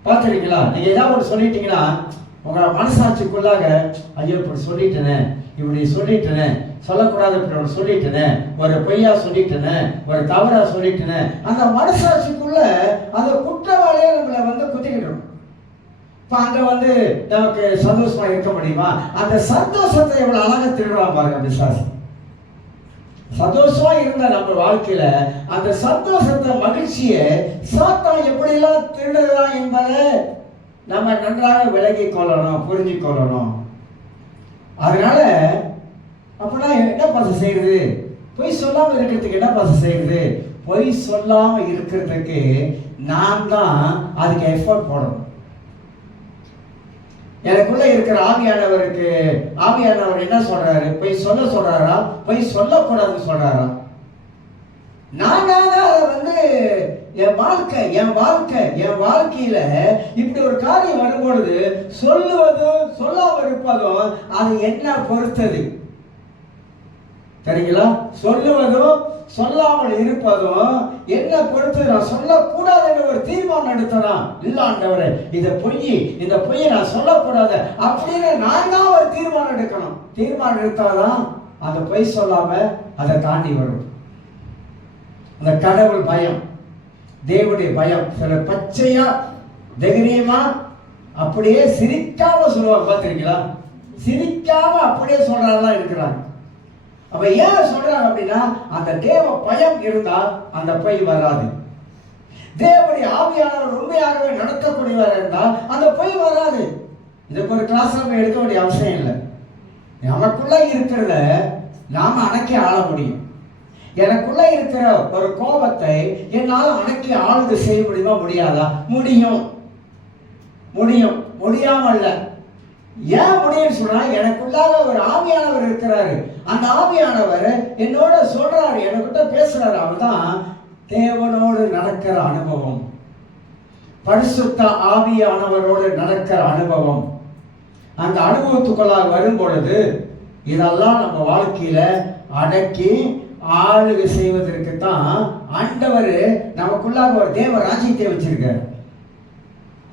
பார்த்துருக்கீங்களா? நீங்க ஏதாவது ஒரு சொல்லிட்டீங்கன்னா உங்க மனசாட்சிக்குள்ளாக, ஐயோ இப்படி சொல்லிட்டேனே, இப்படி சொல்லிட்டேனே, சொல்லக்கூடாது இப்படி ஒன்று சொல்லிட்டேனே, ஒரு பொய்யா சொல்லிட்டேனே, ஒரு தவறா சொல்லிட்டேனே, அந்த மனசாட்சிக்குள்ள அந்த குற்றவாளியை நம்மளை குத்திக்கிட்டோம். இப்போ அங்கே நமக்கு சந்தோஷமா இருக்க முடியுமா? அந்த சந்தோஷத்தை எவ்வளவு அழகா திருடலாம் பாருங்க பிசாசு. சந்தோஷமா இருந்த நம்ம வாழ்க்கையில அந்த சந்தோஷத்தை, மகிழ்ச்சியை சாத்தான் எப்படியெல்லாம் திருடுறான் என்பதை நம்ம நன்றாக விலகி கொள்ளணும், புரிஞ்சு கொள்ளணும். அதனால அப்படின்னா என்ன பார்த்து செய்யுது? பொய் சொல்லாம இருக்கிறதுக்கு என்ன பாச செய்யுது? பொய் சொல்லாம இருக்கிறதுக்கு நான் தான் அதுக்கு எஃபர்ட் போடணும். எனக்குள்ள இருக்கிற ஆவியானவர் என்ன சொல்றாரு? பொய் சொல்றாரா? பொய் சொல்லக்கூடாதுன்னு சொல்றாரா? நானாக அதை என் வாழ்க்கையில இப்படி ஒரு காரியம் வரும்பொழுது சொல்லுவதும் சொல்லாம இருப்பதும் அது என்ன பொறுத்தது தெரியுங்களா? சொல்லுவதும் சொல்லாமல் இருப்பதும் என்ன பொறுத்தது? நான் சொல்லக்கூடாதுன்னு ஒரு தீர்மானம் எடுத்தனா? இல்ல ஆண்டவரே, இந்த பொய்யை நான் சொல்லக்கூடாது அப்படின்னு நான் தான் ஒரு தீர்மானம் எடுக்கணும். தீர்மானம் எடுத்தாதான் அந்த பொய் சொல்லாம அதை தாண்டி வரும். அந்த கடவுள் பயம், தேவனுடைய பயம். சில பச்சையா தைரியமா அப்படியே சிரிக்காம சொல்லுவாங்க, பார்த்திருக்கீங்களா? சிரிக்காம அப்படியே சொல்றாங்கலாம் இருக்கிறாங்க. அப்ப ஏன் சொல்றாங்க அப்படின்னா, அந்த தேவ பயம் இருந்தா அந்த பொய் வராது. தேவனுடைய ஆவியானவர் உண்மையாகவே நடத்தக்கூடியவர் இருந்தால் அந்த பொய் வராது. இதுக்கு ஒரு கிளாஸ் நம்ம எடுக்க வேண்டிய அவசியம் இல்லை. நமக்குள்ள இருக்கிறத நாம அடக்கி ஆள முடியும். எனக்குள்ள இருக்கிற ஒரு கோபத்தை என்னால் அடக்கி ஆளுகை செய்ய முடியுமா? முடியாதா? முடியும். முடியாமல்ல. ஏன் முடியும்னு சொன்னா, எனக்குள்ளாக ஒரு ஆவியானவர் இருக்கிறாரு. அந்த ஆவியானவர் என்னோட சொல்றாரு, எனக்கிட்ட பேசுறாரு. அவர்தான் தேவனோடு நடக்கிற அனுபவம், பரிசுத்த ஆவியானவரோடு நடக்கிற அனுபவம். அந்த அனுபவத்துக்குள்ளாக வரும் பொழுது இதெல்லாம் நம்ம வாழ்க்கையில அடக்கி ஆளுகை செய்வதற்கு தான் ஆண்டவர் நமக்குள்ளாக ஒரு தேவ ராஜ்யத்தை வச்சிருக்காரு.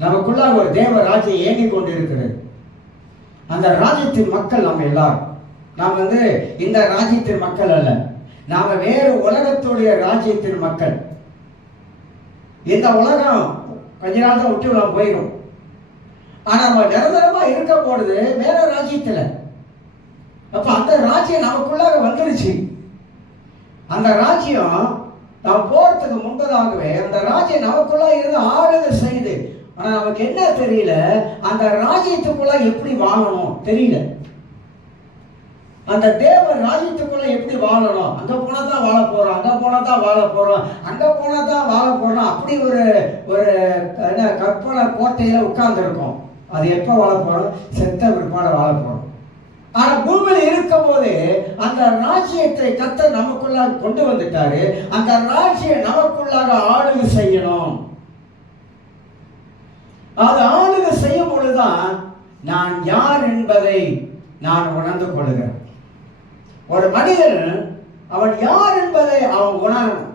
நமக்குள்ளாக ஒரு தேவ ராஜ்யம் இயங்கி கொண்டு இருக்கிறது. அந்த ராஜ்யத்தின் மக்கள் நம்ம எல்லாரும். நாம் இந்த ராஜ்யத்தின் மக்கள் அல்ல, நாம வேறு உலகத்துடைய ராஜ்யத்தின் மக்கள். இந்த உலகம் கொஞ்ச நாள் தான் விட்டு நாம் போயிடும். ஆனா நம்ம நிரந்தரமா இருக்க போறது வேற ராஜ்யத்துல. அப்ப அந்த ராஜ்யம் நமக்குள்ளாக வந்துருச்சு. அந்த ராஜ்யம் நாம் போறதுக்கு முன்பதாகவே அந்த ராஜ்யம் நமக்குள்ள இருந்து ஆளுகை செய்து. ஆனா நமக்கு என்ன தெரியல, அந்த ராஜ்யத்துக்குள்ள எப்படி வாழணும் தெரியல. அந்த தேவ ராஜ்யத்துக்குள்ள எப்படி வாழணும், அங்க போனா தான் வாழ போறோம், அங்க போனா தான் வாழ போறோம், அங்க போனா தான் வாழ போறோம். அப்படி ஒரு கற்பனை கோட்டையில உட்கார்ந்து இருக்கோம். அது எப்ப வாழ போறோம்? செத்த பிற்பாடு வாழ போறோம். ஆனா பூமியில் இருக்கும் போது அந்த ராஜ்யத்தை கர்த்தர் நமக்குள்ளாக கொண்டு வந்துட்டாரு. அந்த ராஜ்யம் நமக்குள்ளாக ஆளுகை செய்யணும். அது ஆளுகை செய்யும் பொழுதுதான் நான் யார் என்பதை நான் உணர்ந்து கொள்கிறேன். ஒரு மனிதன் அவன் யார் என்பதை அவன் உணரணும்.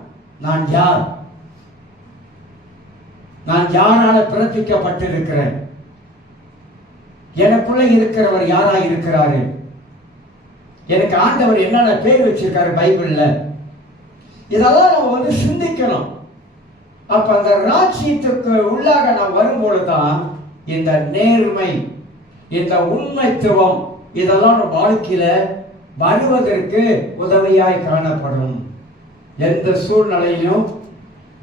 நான் யார்? நான் யாரால பிறப்பிக்கப்பட்டிருக்கிறேன்? எனக்குள்ள இருக்கிறவர் யாரா இருக்கிறாரு? எனக்கு ஆண்டவர் என்னென்ன பேர் வச்சிருக்காரு பைபிள்ல? இதெல்லாம் நம்ம சிந்திக்கணும். அப்ப அந்த ராஜ்யத்துக்கு உள்ளாக நாம் வரும்பொழுதுதான் இந்த நேர்மை, இந்த உண்மைத்துவம் இதெல்லாம் நம்ம வாழ்க்கையில வருவதற்கு உதவியாய் காணப்படும். எந்த சூழ்நிலையிலும்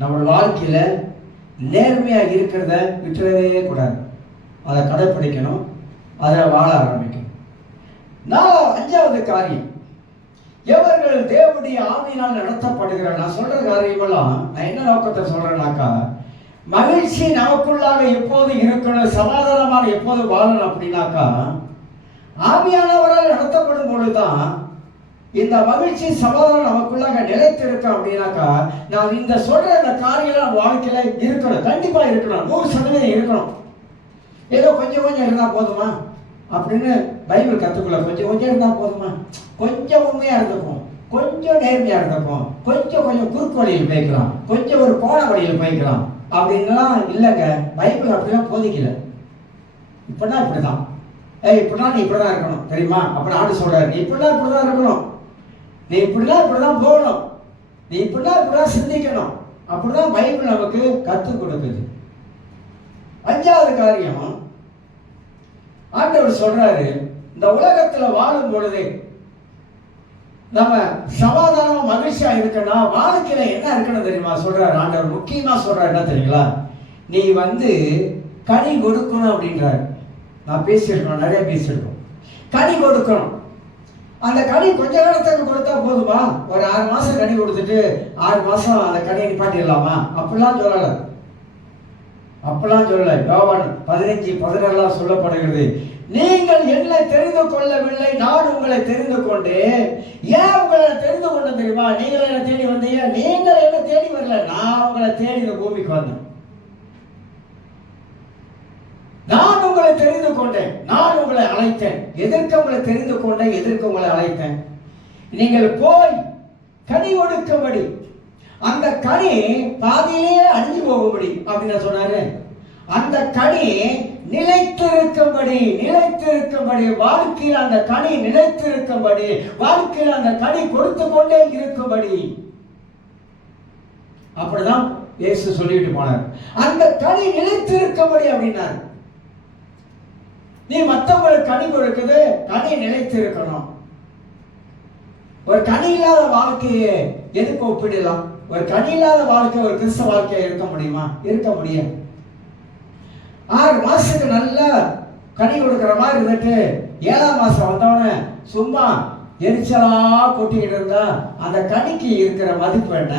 நம்ம வாழ்க்கையில நேர்மையா இருக்கிறத விட்டுறவே கூடாது. அதை கடைப்பிடிக்கணும், அதை வாழ ஆரம்பிக்கணும். அஞ்சாவது காரியம், எவர்கள் தேவனுடைய ஆவியினால் நடத்தப்படுகிற. நான் சொல்ற காரியமெல்லாம் நான் என்ன நோக்கத்தை சொல்றேன்னாக்கா, மகிழ்ச்சி நமக்குள்ளாக எப்போது இருக்கணும், சமாதானமான எப்போது வாழணும் அப்படின்னாக்கா, ஆவியானவரால் நடத்தப்படும் பொழுதுதான் இந்த மகிழ்ச்சி சமாதானம் நமக்குள்ளாக நிலைத்திருக்க. அப்படின்னாக்கா நான் இந்த சொல்ற இந்த காரியம் வாழ்க்கையில இருக்கணும், கண்டிப்பா இருக்கணும், 100% இருக்கணும். ஏதோ கொஞ்சம் கொஞ்சம் இருந்தா போதுமா அப்படின்னு பைபிள் கத்துக்குள்ள கொஞ்சம் இருந்தா போதுமா? கொஞ்சம் உண்மையா இருந்துக்கும், கொஞ்சம் நேர்மையா இருந்துக்கும், கொஞ்சம் குறுக்கு வழியில் போய்க்கலாம், கொஞ்சம் ஒரு கோண வழியில் போய்க்கலாம் அப்படின்லாம் இல்லைங்க. பைபிள் அப்படிலாம் போதிக்கல. இப்படிதான் இப்படிதான், இப்படிதான் நீ இப்படிதான் இருக்கணும் தெரியுமா அப்படின்னு ஆண்டு சொல்றாரு. நீ இப்படிதான் இப்படிதான் இருக்கணும், நீ இப்படிதான் போகணும், நீ இப்படிதான் சிந்திக்கணும். அப்படிதான் பைபிள் நமக்கு கற்றுக் கொடுக்குது. அஞ்சாவது காரியம், ஆண்டவர் சொல்றாரு, இந்த உலகத்துல வாழும் பொழுது நம்ம சமாதானமா மகிழ்ச்சியா இருக்கணும். வாழ்க்கையில என்ன இருக்கணும் தெரியுமா சொல்றாரு ஆண்டவர். முக்கியமா சொல்றாரு என்ன தெரியுங்களா? நீ கனி கொடுக்கணும் அப்படின்றாரு. நான் பேசியிருக்கோம், நிறைய பேசியிருக்கோம். கனி கொடுக்கணும். அந்த கனி கொஞ்ச நேரத்துக்கு கொடுத்தா போதுமா? ஒரு 6 மாசம் கனி கொடுத்துட்டு 6 மாசம் அந்த கனியை நிப்பாட்டிடலாமா? அப்படிலாம் சொல்லலை. யோவான் 15:16 சொல்லப்படுகிறது, நீங்கள் என்னை தெரிந்து கொள்ளவில்லை, நான் உங்களை தெரிந்து கொண்டேன். ஏன் உங்களை தெரிந்து கொண்ட தெரியுமா? நீங்கள் என்ன தேடி வந்தீங்க? நீங்கள் என்ன தேடி வரல, நான் உங்களை தேடி இந்த பூமிக்கு வந்தேன். நான் உங்களை தெரிந்து கொண்டேன், நான் உங்களை அழைத்தேன். எதற்கு உங்களை தெரிந்து கொண்டேன்? எதற்கு உங்களை அழைத்தேன்? நீங்கள் போய் கனி கொடுக்கும்படி, அந்த கனி பாதியிலேயே அழிஞ்சு போகும்படி அப்படின்னு சொன்னாரு. அந்த கனி நிலைத்திருக்கும்படி, வாழ்க்கையில் அந்த கனி நிலைத்திருக்கும்படி, வாழ்க்கையில் அந்த கனி கொடுத்து கொண்டே இருக்கும்படி, அப்படிதான் இயேசு சொல்லிட்டு போனார். அந்த கனி நிலைத்திருக்கும்படி அப்படின்னார். நீ மற்றவங்களுக்கு கனி கொடுக்குது, கனி நிலைத்து இருக்கணும். ஒரு கனி இல்லாத வாழ்க்கையை எதுக்கு ஒப்பிடலாம்? ஒரு கனி இல்லாத வாழ்க்கை ஒரு கிறிஸ்தவ வாழ்க்கையை இருக்க முடியுமா? இருக்க முடியும். 6 மாசத்துக்கு நல்லா கனி கொடுக்கிற மாதிரி இருந்துட்டு 7ஆம் மாசம் வந்தவன சும்மா எரிச்சலா கொட்டிக்கிட்டு இருந்தா அந்த கனிக்கு இருக்கிற மதிப்பு என்ன?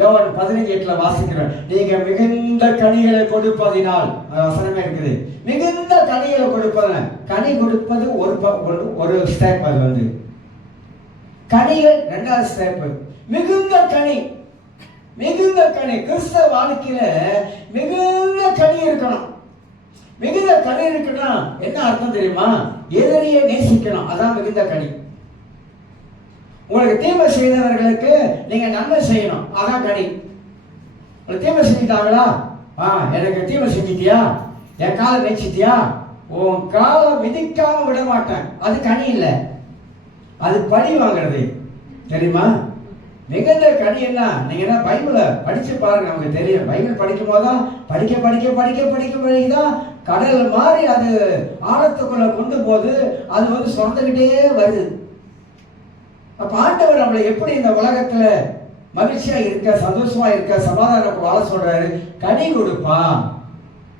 யோவான் 15:8 வாசிக்கிறேன், நீங்க மிகுந்த கனிகளை கொடுப்பதினால், வசனமே இருக்குது, மிகுந்த கனிகளை கொடுப்பது. கனி கொடுப்பது ஒரு ஸ்டெப், அது வந்து கனிகள் 2வது ஸ்டெப். மிகுந்த கனி கிறிஸ்தவ வாழ்க்கையில மிகுந்த கனி இருக்கணும். மிகுந்த கனி இருக்குன்னா என்ன அர்த்தம் தெரியுமா? எதிரியை நேசிக்கணும், அதான் மிகுந்த கனி. உங்களுக்கு தீமை செய்தவர்களுக்கு நீங்க நன்மை செய்யணும், அதான் கனி. உங்களுக்கு தீமை செஞ்சுட்டாங்களா? எனக்கு தீமை செஞ்சிட்டியா, என் காலை மிதிச்சிட்டியா, உன் காலை மிதிக்காம விட மாட்டேன், அது கனி இல்லை, அது பழி வாங்குறது. தெரியுமா? மிகுந்த கனி என்ன? நீங்க என்ன பைபிளை படிச்சு பாருங்க, நமக்கு தெரியும். பைபிள் படிக்கும் போதுதான் படிக்கதான் கடல் மாதிரி அது ஆழத்துக்குள்ள கொண்டு போது அது வந்து சொந்தக்கிட்டே வருது. அப்ப ஆண்டவர் நம்மளை எப்படி இந்த உலகத்துல மகிழ்ச்சியா இருக்க, சந்தோஷமா இருக்க, சமாதானம் வாழ சொல்றாரு? கனி கொடுப்பா,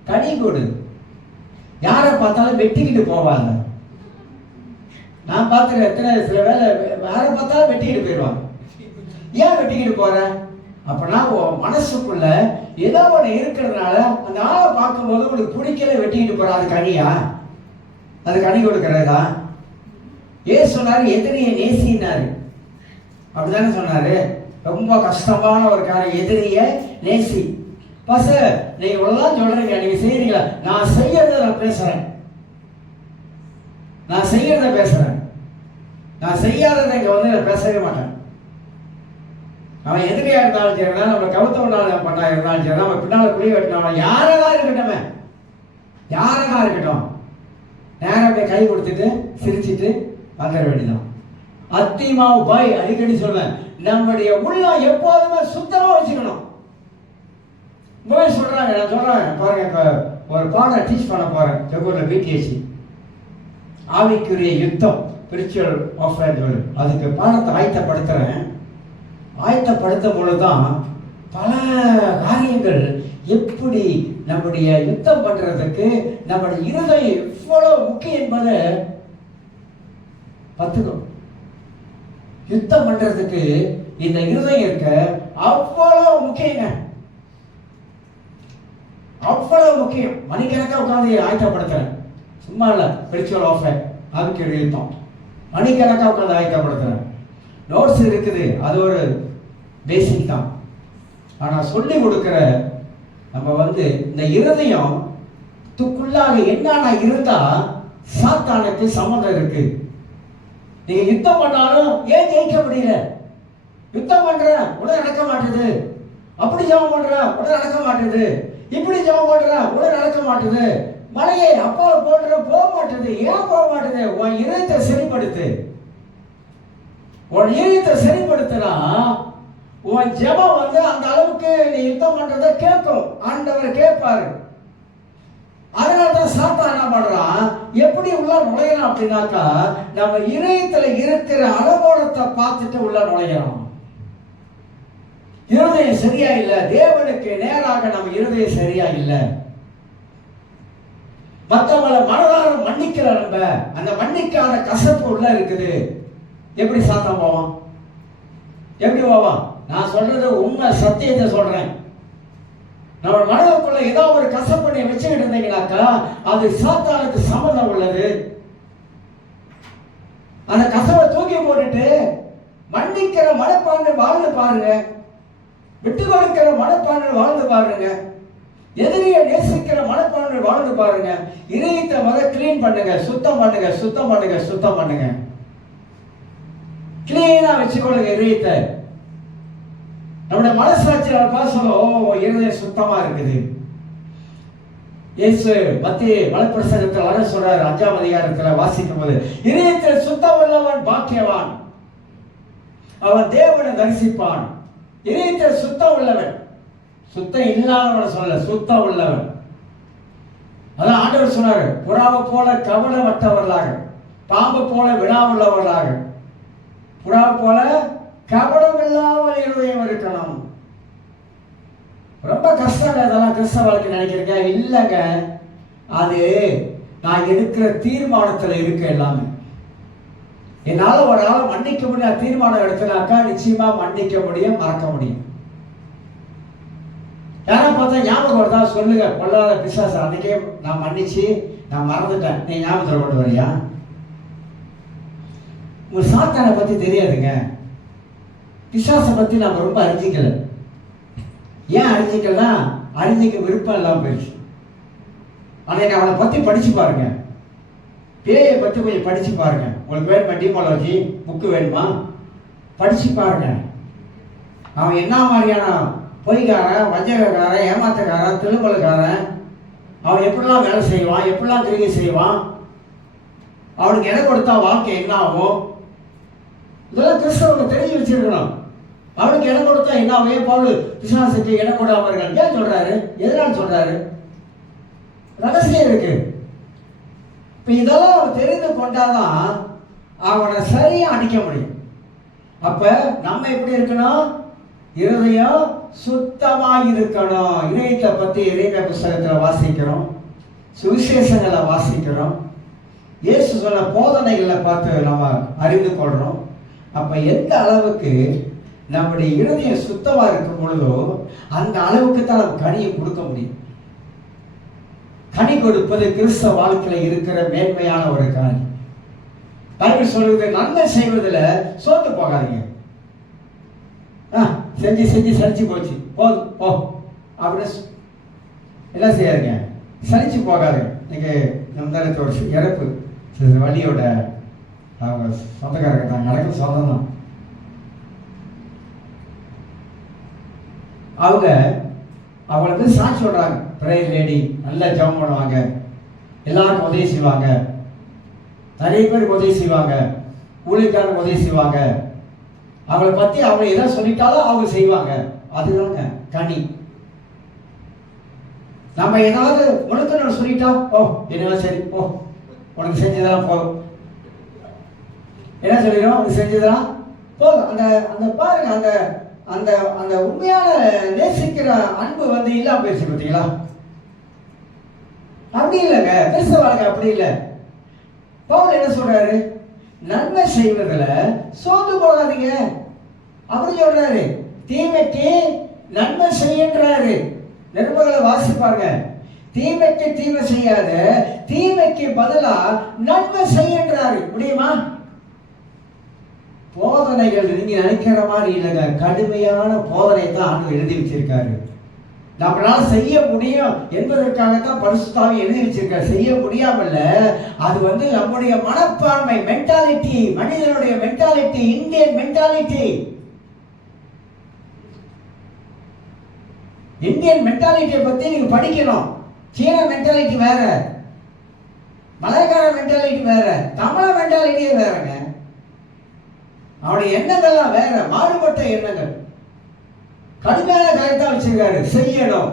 கனி கொடு. யாரை பார்த்தாலும் வெட்டிக்கிட்டு போவாங்க. நான் பார்த்துருக்கேன், எத்தனை சில வேலை யாரை பார்த்தாலும் வெட்டிக்கிட்டு போயிடுவாங்க. ஏன் வெட்டிக்கிட்டு போற? அப்படின்னா மனசுக்குள்ள ஏதோ ஒன்று இருக்கிறதுனால அந்த ஆளை பார்க்கும்போது உங்களுக்கு பிடிக்கல, வெட்டிக்கிட்டு போற. அது கனியா? அது கனி கொடுக்கறதா? ஏன் சொன்னாரு? எதிரியை நேசினாரு, அப்படிதானே சொன்னாரு. ரொம்ப கஷ்டமான ஒரு காரியம், எதிரிய நேசி. பச நீங்க இவ்வளவுதான் சொல்றீங்க, நீங்க செய்யறீங்களா? நான் செய்யறத நான் பேசுறேன், நான் செய்யாததை இங்க வந்து நான் பேசவே மாட்டேன். அவன் எதிரியா இருந்தாலும் சரிதான், நம்ம கவுத்தவனால பண்ணா இருந்தாலும் சரி, நம்ம பின்னால குழி வெட்டினவன் யாரதா இருக்கட்டும், நேரம் கை கொடுத்துட்டு சிரிச்சுட்டு வந்துட வேண்டியதான். அத்திமாவு பாய் அடிக்கடி சொல்வேன், நம்முடைய உள்ளம் எப்போதுமே சுத்தமா வச்சுக்கணும். சொல்றாங்க, நான் சொல்றேன் பாருங்க, இப்ப ஒரு பாடம் டீச் பண்ண போறேன் ஜெகூர்ல பிடிஎஸ்சி, ஆவிக்குரிய யுத்தம், ஸ்பிரிச்சுவல் வார்ஃபேர். அதுக்கு பாடத்தை ஆயத்தப்படுத்தும் பொழுதுதான் பல காரியங்கள் எப்படி நம்முடைய யுத்தம் பண்றதுக்கு நம்முடைய இருதயம் எவ்வளவு முக்கியம் என்பதை பத்துக்கும். யுத்தம் பண்றதுக்கு இந்த இருதயம் இருக்க அவ்வளவு முக்கியங்க, அவ்வளவு முக்கியம். மணிக்கணக்கா உட்காந்து ஆயத்தப்படுத்துறேன், சும்மா இல்ல. ஸ்பிரிச்சுவல் வார்ஃபேர், ஆவிக்குரிய யுத்தம், மணிக்கணக்கா உட்காந்து ஆயத்தப்படுத்துறேன். நோட்ஸ் இருக்குது, அது ஒரு பேசிக் தான். ஆனா சொல்லி கொடுக்கிற நம்ம வந்து இந்த இருதயம் துக்குள்ளாக என்னன்னா இருந்தா சாத்தானுக்கு சம்மந்தம் இருக்கு. நீங்க யுத்தம் பண்ணாலும் ஏன் ஜெயிக்க முடியல? யுத்தம் பண்ற உடனே நடக்க மாட்டுது, அப்படி ஜெபம் பண்ற உடனே நடக்க மாட்டுது, இப்படி ஜெபம் பண்ற உடனே நடக்க மாட்டுது, மலையை அப்பா போடுற போக மாட்டுது. ஏன் போக மாட்டுது? உன் இதயத்தை சரிப்படுத்து. உன் இதயத்தை சரிப்படுத்தினா உன் ஜெபம் வந்து அந்த அளவுக்கு நீ யுத்தம் பண்றத கேட்கும், ஆண்டவர் கேட்பாரு. அதனாலதான் சாத்தான் என்ன பண்றான், எப்படி உள்ள நுழையலாம் அப்படின்னாக்கா, நம்ம இதயத்துல இருக்கிற அலங்கோலத்தை பார்த்துட்டு உள்ள நுழையலாம். இருதயம் சரியா இல்ல, தேவனுக்கு நேராக நம்ம இருதயம் சரியா இல்ல. மற்றவங்களை மனதார மன்னிக்கிற நம்ம அந்த மன்னிக்காத கசப்பு உள்ள இருக்குது. எப்படி சாத்தான் போவான்? எப்படி போவான்? நான் சொல்றது உண்மை, சத்தியத்தை சொல்றேன். நம்ம மனதுக்குள்ள ஏதோ ஒரு கசப்பை வச்சுக்கிட்டு இருந்தீங்கன்னாக்கா அது சாத்தானுக்கு சம்மந்தம் உள்ளது. அந்த கசவை தூக்கி போட்டுட்டு மன்னிக்கிற மனப்பான்மை வாழ்ந்து பாருங்க, விட்டு கொடுக்கிற மனப்பான்மை வாழ்ந்து பாருங்க, எதிரியை நேசிக்கிற மனப்பான்மை வாழ்ந்து பாருங்க. இதயத்தை முதல்ல கிளீன் பண்ணுங்க, சுத்தம் பண்ணுங்க, சுத்தம் பண்ணுங்க, சுத்தம் பண்ணுங்க. கிளீனா வச்சுக்கொள்ளுங்க இதயத்தை. நம்முடைய மனசாட்சியால் பாசம் இருதயம் சுத்தமா இருக்குது. இயேசு மத்திய மலைப்பிரசங்கத்தில் வர சொல்றாரு, 5ஆம் அதிகாரத்தில் வாசிக்கும் போது, இதயத்தில் சுத்தம் உள்ளவன் பாக்கியவான், அவன் தேவனை தரிசிப்பான். இதயத்தில் சுத்தம் உள்ளவன், சுத்தம் இல்லாதவனை சொல்ல, சுத்தம் உள்ளவன். அதான் ஆண்டவர் சொன்னாரு, புறாவை போல கவனமற்றவர்களாக, பாம்பு போல விழாவுள்ளவர்களாக, புறா போல கபடம் இல்லாமல் இருதயம் இருக்கணும். ரொம்ப கஷ்டம் அதெல்லாம் கிறிஸ்தவ வாழ்க்கை நினைக்கிறீங்க? இல்லைங்க, அது நான் எடுக்கிற தீர்மானத்தில் இருக்கு எல்லாமே. என்னால் ஒரு ஆளை மன்னிக்க முடியும் தீர்மானம் எடுத்தனாக்கா நிச்சயமா மன்னிக்க முடியும், மறக்க முடியும். யாரா பார்த்தா ஞாபகம் வருதா? சொல்லுங்க. பொல்லாத பிசாசு அன்னைக்கே நான் மன்னிச்சு நான் மறந்துட்டேன், நீ ஞாபகத்தில் கொண்டு வரியா? ஒரு சாத்தானை பத்தி தெரியாதுங்க, பிசாசை பத்தி நாம ரொம்ப அறிஞ்சிக்கல. ஏன் அறிஞ்சிக்கலன்னா அறிஞ்சிக்க விருப்பம் இல்லாம போயிடுச்சு. அன்னைக்கு அவனை பத்தி படிச்சு பாருங்க, பேயை பத்தி கொஞ்சம் படிச்சு பாருங்க. உங்களுக்கு வேணுமா டீமாலஜி புக்கு வேணுமா? படிச்சு பாருங்க. அவன் என்ன மாதிரியான பொய்காரன், வஞ்சகக்காரன், ஏமாத்தக்காரன், திருமலுக்காரன், அவன் எப்படிலாம் வேலை செய்வான், எப்படிலாம் கிரிகை செய்வான், அவனுக்கு இடம் கொடுத்தா வாழ்க்கை என்ன ஆகும், இதெல்லாம் கிறிஸ்தவங்க தெரிஞ்சு வச்சிருக்கணும். அவனுக்கு இடம் கொடுத்தா என்ன ஆகும்? பவுல் பிசாசுக்கு இடம் கொடாமர்கள் ஏன் சொல்றாரு? எதனால சொல்றாரு? ரகசியம் இருக்கு. இப்ப இதெல்லாம் அவன் தெரிந்து கொண்டாதான் அவனை சரியா அடிக்க முடியும். அப்ப நம்ம எப்படி இருக்கணும்? இருதயம் சுத்தமாக இருக்கணும். இதயத்தை பத்தி இறைமை புஸ்தகத்துல வாசிக்கிறோம், சுவிசேஷங்களை வாசிக்கிறோம், இயேசு சொன்ன போதனைகளை பார்த்து நம்ம அறிந்து கொள்றோம். அப்ப எந்த அளவுக்கு நம்முடைய இருதயம் சுத்தமா இருக்கும் பொழுதோ அந்த அளவுக்கு தான் நம்ம கனியை கொடுக்க முடியும். கனி கொடுப்பது கிறிஸ்தவ வாழ்க்கையில இருக்கிற மேன்மையான ஒரு காரியம். பைபிள் சொல்லுவது, நன்மை செய்வதில் சோர்ந்து போகாதீங்க. செஞ்சு செஞ்சு சலிச்சு போச்சு, போதும் போ அப்படின்னு என்ன செய்யாதுங்க, சலிச்சு போகாது. இன்னைக்கு நம்ம ஒரு இறப்பு வள்ளியோட அவங்க சொந்தக்காரங்க தான், எனக்கு சொந்தம் தான். அவங்களுக்கு சாட்சி சொல்றாங்க, பிரேயர் லேடி, நல்லா ஜெபம் பண்ணுவாங்க, எல்லாருக்கும் உதவி செய்வாங்க, நிறைய பேருக்கு உதவி செய்வாங்க, ஊழியக்காரனுக்கு உதவி செய்வாங்க. அவளை பத்தி அவங்க எதை சொல்லிட்டாலும் அவங்க செய்வாங்க. அதுதாங்க கனி. நம்ம ஏதாவது முழுக்க சொல்லிட்டா, ஓ என்ன சரி, ஓ உனக்கு செஞ்சதெல்லாம் போதும், என்ன சொல்லிடும், செஞ்சதெல்லாம் போதும். அந்த அந்த பாருங்க, அந்த அந்த அந்த உண்மையான நேசிக்கிற அன்பு இல்லாம போயிடுச்சு. பார்த்தீங்களா? அப்படி இல்லைங்க, கிறிஸ்தவ வாழ்க்கை அப்படி இல்லை. பவுல் என்ன சொல்றாரு? நன்மை செய்வதில் சோர்ந்து போகாதீங்க அப்படி சொல்றாரு. தீமைக்கு நன்மை செய்யன்றாரு. நிருபங்களை வாசிப்பாருங்க. தீமைக்கு தீமை செய்யாத, தீமைக்கு பதிலா நன்மை செய்யன்றாரு. முடியுமா? போதனைகள் நீங்க நினைக்கிற மாதிரி இல்லைங்க, கடுமையான போதனை தான் ஆண்டு எழுதி வச்சிருக்காரு. நம்மளால செய்ய முடியும் என்பதற்காகத்தான் பரிசுத்தாவி எழுதி வச்சிருக்காரு. செய்ய முடியாமல்ல, அது நம்முடைய மனப்பான்மை, மென்டாலிட்டி, மனிதனுடைய மென்டாலிட்டி, இந்தியன் மென்டாலிட்டி. இந்தியன் மென்டாலிட்டியை பத்தி நீங்க படிக்கணும். சீன மென்டாலிட்டி வேற, மலைக்கார மென்டாலிட்டி வேற, தமிழ மென்டாலிட்டியே வேறங்க. அவனுடைய எண்ணங்கள்லாம் வேற, மாறுபட்ட எண்ணங்கள். கடுமையான காரியத்தை வச்சிருக்காரு. செய்யணும்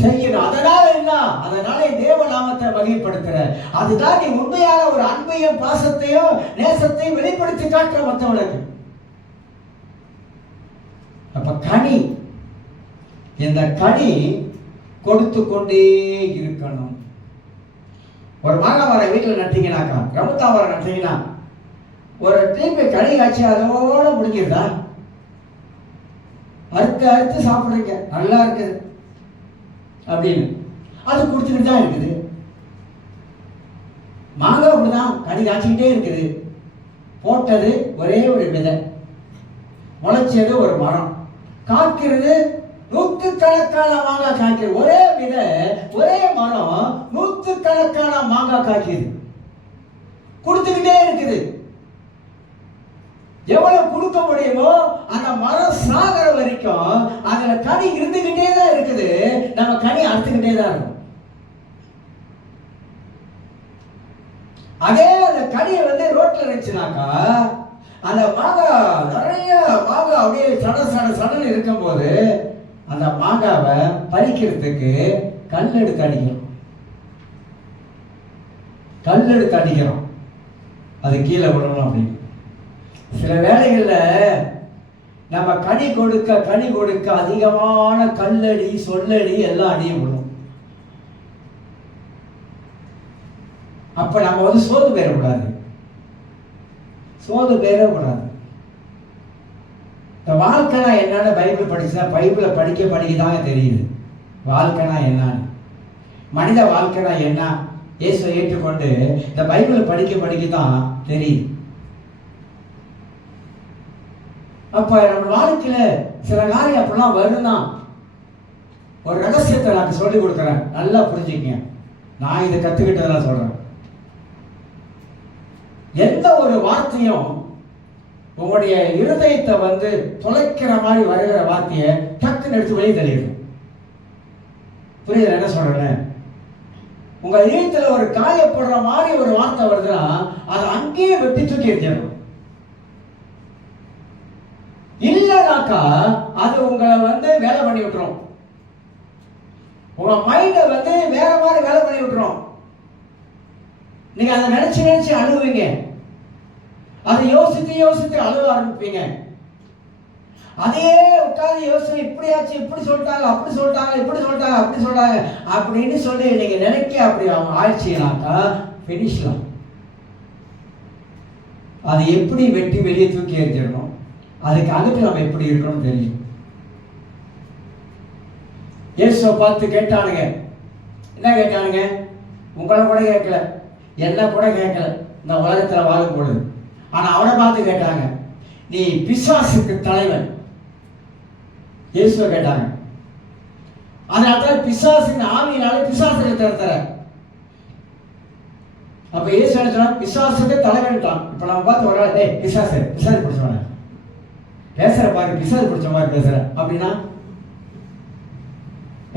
செய்யணும். அதனால என்ன? அதனால தேவ நாமத்தை வகைப்படுத்துற, அதுதான் நீ உண்மையான ஒரு அன்பையும் பாசத்தையும் நேசத்தையும் வெளிப்படுத்தி காட்டுற மற்றவனுக்கு. அப்ப கனி, இந்த கனி கொடுத்து கொண்டே இருக்கணும். ஒரு மாங்காய் மரம் வீட்டில் நட்டீங்கன்னாக்கா, ரமுத்தா மரம் நட்டீங்கன்னா ஒரு திருப்பி கனி காய்ச்சி அதோட முடிஞ்சிருதா? அறுத்து அறுத்து சாப்பிட்றீங்க, நல்லா இருக்குது அப்படின்னு அது கொடுத்துக்கிட்டு தான் இருக்குது. மாங்காய் அப்படிதான் கனி காய்ச்சிக்கிட்டே இருக்குது. போட்டது ஒரே ஒரு விதை, முளைச்சது ஒரு மரம், காய்க்கிறது நூற்றுக்கணக்கான மாங்காய் காய்க்கிறது. ஒரே விதை, ஒரே மரம், நூற்றுக்கணக்கான மாங்காய் காய்க்குது, கொடுத்துக்கிட்டே இருக்குது. எவ்வளவு கொடுக்க முடியுமோ அந்த மரம் சாகிற வரைக்கும் அதுல கனி இருந்துகிட்டே தான் இருக்குது. நம்ம கனி அறுத்துக்கிட்டே தான் இருக்கும். அதே அந்த கனியை ரோட்ல இருந்துச்சுனாக்கா, அந்த மாங்காய் நிறைய மாங்காய் அப்படியே சடல் இருக்கும் போது அந்த மாங்காவை பறிக்கிறதுக்கு கல் எடுத்து அடிக்கிறோம், அது கீழே விடணும் அப்படின்னு. சில வேளைகள்ல நம்ம கனி கொடுக்க அதிகமான கல்லடி சொல்லடி எல்லாம் அடியும் விடும். அப்ப நம்ம சோது பெறக்கூடாது. இந்த வாழ்க்கைனா என்னன்னு பைபிள் படிச்சா, பைபிளை படிக்க தாங்க தெரியுது வாழ்க்கைனா என்னன்னு. மனித வாழ்க்கைனா என்ன இயேசுவை ஏற்றுக்கொண்டு இந்த பைபிளை படிக்க தான் தெரியுது. அப்ப நம்ம வாழ்க்கையில சில காரியம் அப்படிலாம் வருதான். ஒரு ரகசியத்தை நான் சொல்லி கொடுக்குறேன், நல்லா புரிஞ்சுக்கங்க. நான் இதை கத்துக்கிட்டதெல்லாம் சொல்றேன். எந்த ஒரு வார்த்தையும் உங்களுடைய இருதயத்தை தொலைக்கிற மாதிரி வருகிற வார்த்தையை டக்குன்னு எடுத்து வெளியே தள்ளிடும். புரியுது என்ன சொல்றேன்? உங்க இதயத்துல ஒரு காயப்படுற மாதிரி ஒரு வார்த்தை வருதுன்னா அதை அங்கேயே வெட்டி தூக்கி எறிஞ்சிடணும். இல்லைனாக்கா அது உங்களை வேலை பண்ணி விட்டுரும். உங்க மைண்டை வேற மாதிரி வேலை பண்ணி விட்டுரும். நீங்க அதை நினைச்சு அழுவீங்க, அதை யோசித்து அழுவ ஆரம்பிப்பீங்க. அதையே உட்கார்ந்து யோசனை, இப்படியாச்சு, இப்படி சொல்லிட்டாங்க, அப்படி சொல்லிட்டாங்க, இப்படி சொல்லிட்டாங்க, அப்படி சொல்றாங்க அப்படின்னு சொல்லி நீங்க நினைக்க அப்படி அவங்க ஆயிடுச்சுனாக்கா பினிஷ்லாம். அதை எப்படி வெட்டி வெளியே தூக்கி எறிஞ்சிடணும். அதுக்கு அடுத்து நம்ம எப்படி இருக்கணும் தெரியும். இயேசுவை பார்த்து கேட்டானுங்க. என்ன கேட்டானுங்க? உங்களை கூட கேட்கல, என்ன கூட கேட்கல இந்த உலகத்துல வாழும் பொழுது. ஆனா அவனை பார்த்து கேட்டாங்க, நீ பிசாசுக்கு தலைவன். இயேசுவை கேட்டாங்க. அதனால பிசாசின் ஆவியினால பிசாசுக்கு தர. அப்ப இயேசு என்ன சொன்னா, பிசாசுக்கு தலைவன்ட்டான். இப்ப நம்ம பார்த்து ஒரு ஆள், பிசாசு பிடிச்சவன பேசுற பாரு, பிசாசு பிடிச்ச மாதிரி பேசுற அப்படின்னா